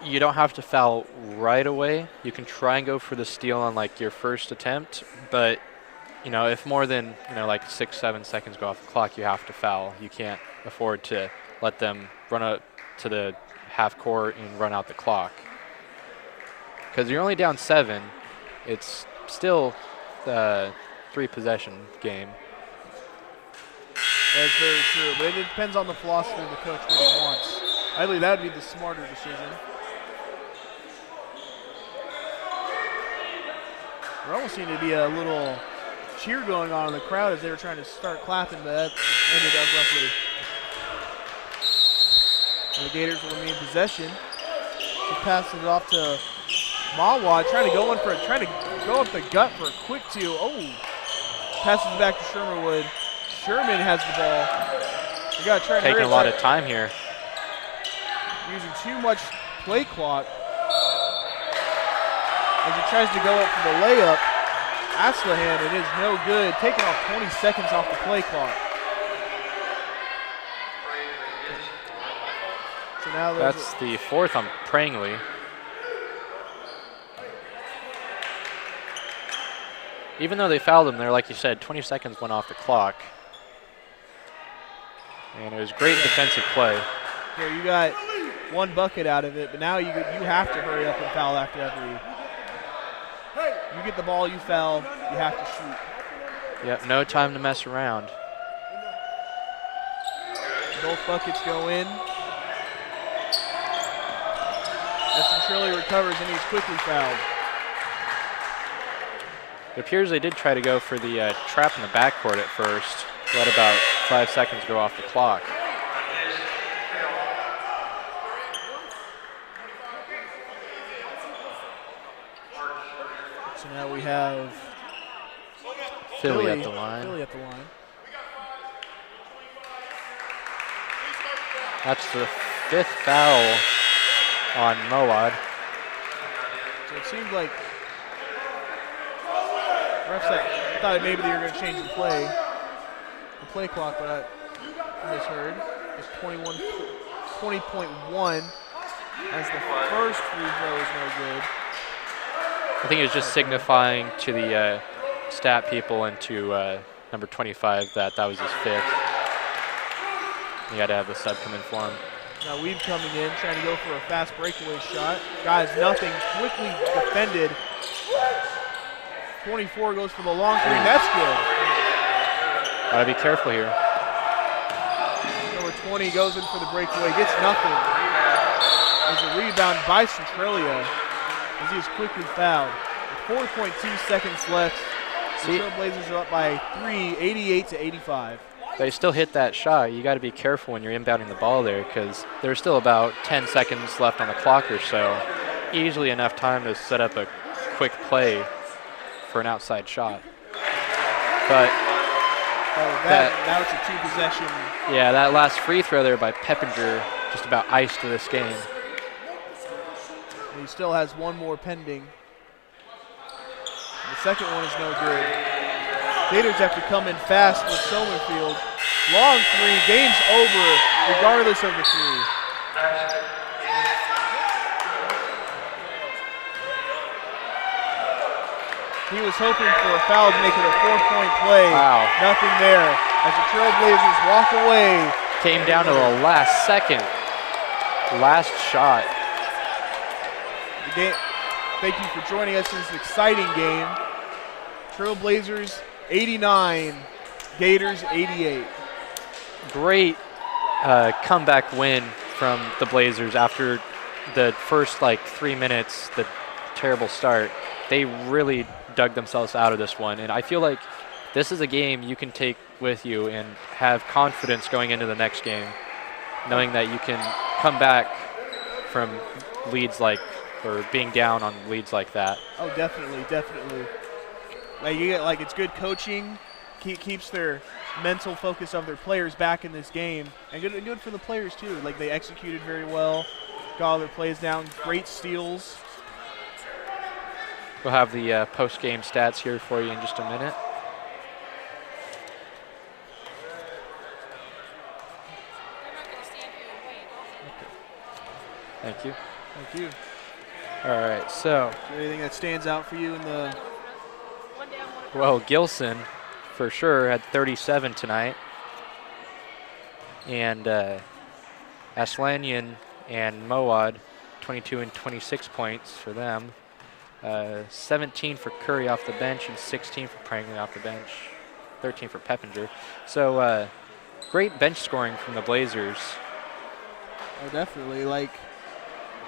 you don't have to foul right away. You can try and go for the steal on like your first attempt, but if more than like 6-7 seconds go off the clock, you have to foul. You can't afford to let them run up to the half court and run out the clock. Because you're only down 7, it's still a 3-possession game. That's very true, but it depends on the philosophy of the coach, what he wants. I believe that would be the smarter decision. There almost seemed to be a little cheer going on in the crowd as they were trying to start clapping, but that ended abruptly. And the Gators will remain in possession. She passes it off to Mawa, trying to go up the gut for a quick two. Oh, passes it back to Shermerwood. Sherman has the ball. You got to try taking a lot of time here. Using too much play clock. as he tries to go up for the layup. Aslahan, it is no good, taking off 20 seconds off the play clock. So now That's the fourth on Prangley. Even though they fouled him there, like you said, 20 seconds went off the clock. And it was great defensive play. Here you got one bucket out of it, but now you have to hurry up and foul after every. You get the ball, you foul, you have to shoot. Yep, no time to mess around. Both buckets go in. As Centralia recovers and he's quickly fouled. It appears they did try to go for the trap in the backcourt at first. Let about 5 seconds go off the clock. So now we have Philly at the line. Philly at the line. That's the 5th foul on Moad. So it seemed like refs thought maybe they were going to change the play clock, but I misheard. It's 20.1 as the first free throw is no good. I think it was just signifying to the stat people and to number 25 that was his 5th. You got to have the sub come in for him. Now Weeb coming in, trying to go for a fast breakaway shot. Guys, nothing. Quickly defended. 24 goes for the long three. That's good. Gotta be careful here. Number 20 goes in for the breakaway. Gets nothing. There's a rebound by Centralia as he is quickly fouled. With 4.2 seconds left. The Trailblazers are up by 3, 88-85. They still hit that shot. You got to be careful when you're inbounding the ball there because there's still about 10 seconds left on the clock or so. Easily enough time to set up a quick play for an outside shot. But now it's a 2-possession. Yeah, that last free throw there by Peppinger just about iced this game. And he still has one more pending. The second one is no good. Gators have to come in fast with Somerfield. Long three, game's over regardless of the three. He was hoping for a foul to make it a 4-point play. Wow. Nothing there. As the Trailblazers walk away. Came down to the last second. Last shot. Thank you for joining us in this exciting game. Trailblazers 89, Gators 88. Great comeback win from the Blazers after the first 3 minutes, the terrible start. They really dug themselves out of this one, and I feel like this is a game you can take with you and have confidence going into the next game, knowing that you can come back from leads or being down on leads like that. Oh, definitely. It's good coaching, keeps their mental focus of their players back in this game, and good for the players too. They executed very well, got all their plays down, great steals. We'll have the post-game stats here for you in just a minute. Thank you. Thank you. All right, so. Is there anything that stands out for you in the? Well, Gilson, for sure, had 37 tonight. And Aslanian and Moad, 22 and 26 points for them. 17 for Curry off the bench and 16 for Prangley off the bench. 13 for Peppinger. So great bench scoring from the Blazers. Oh, definitely.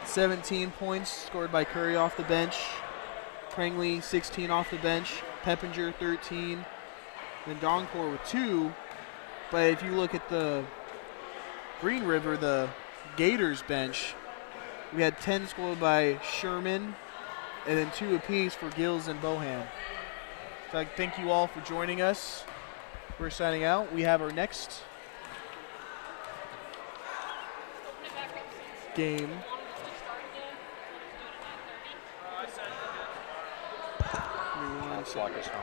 17 points scored by Curry off the bench. Prangley 16 off the bench. Peppinger 13. Then Doncor with 2. But if you look at the Green River, the Gators bench, we had 10 scored by Sherman and then 2 apiece for Gills and Bohan. So I thank you all for joining us. We're signing out. We have our next game Let's lock us home.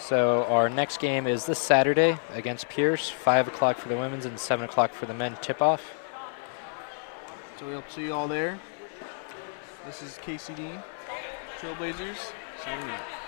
So our next game is this Saturday against Pierce, 5 o'clock for the women's and 7 o'clock for the men tip-off. So we hope to see you all there. This is KCD Trailblazers. Signing out.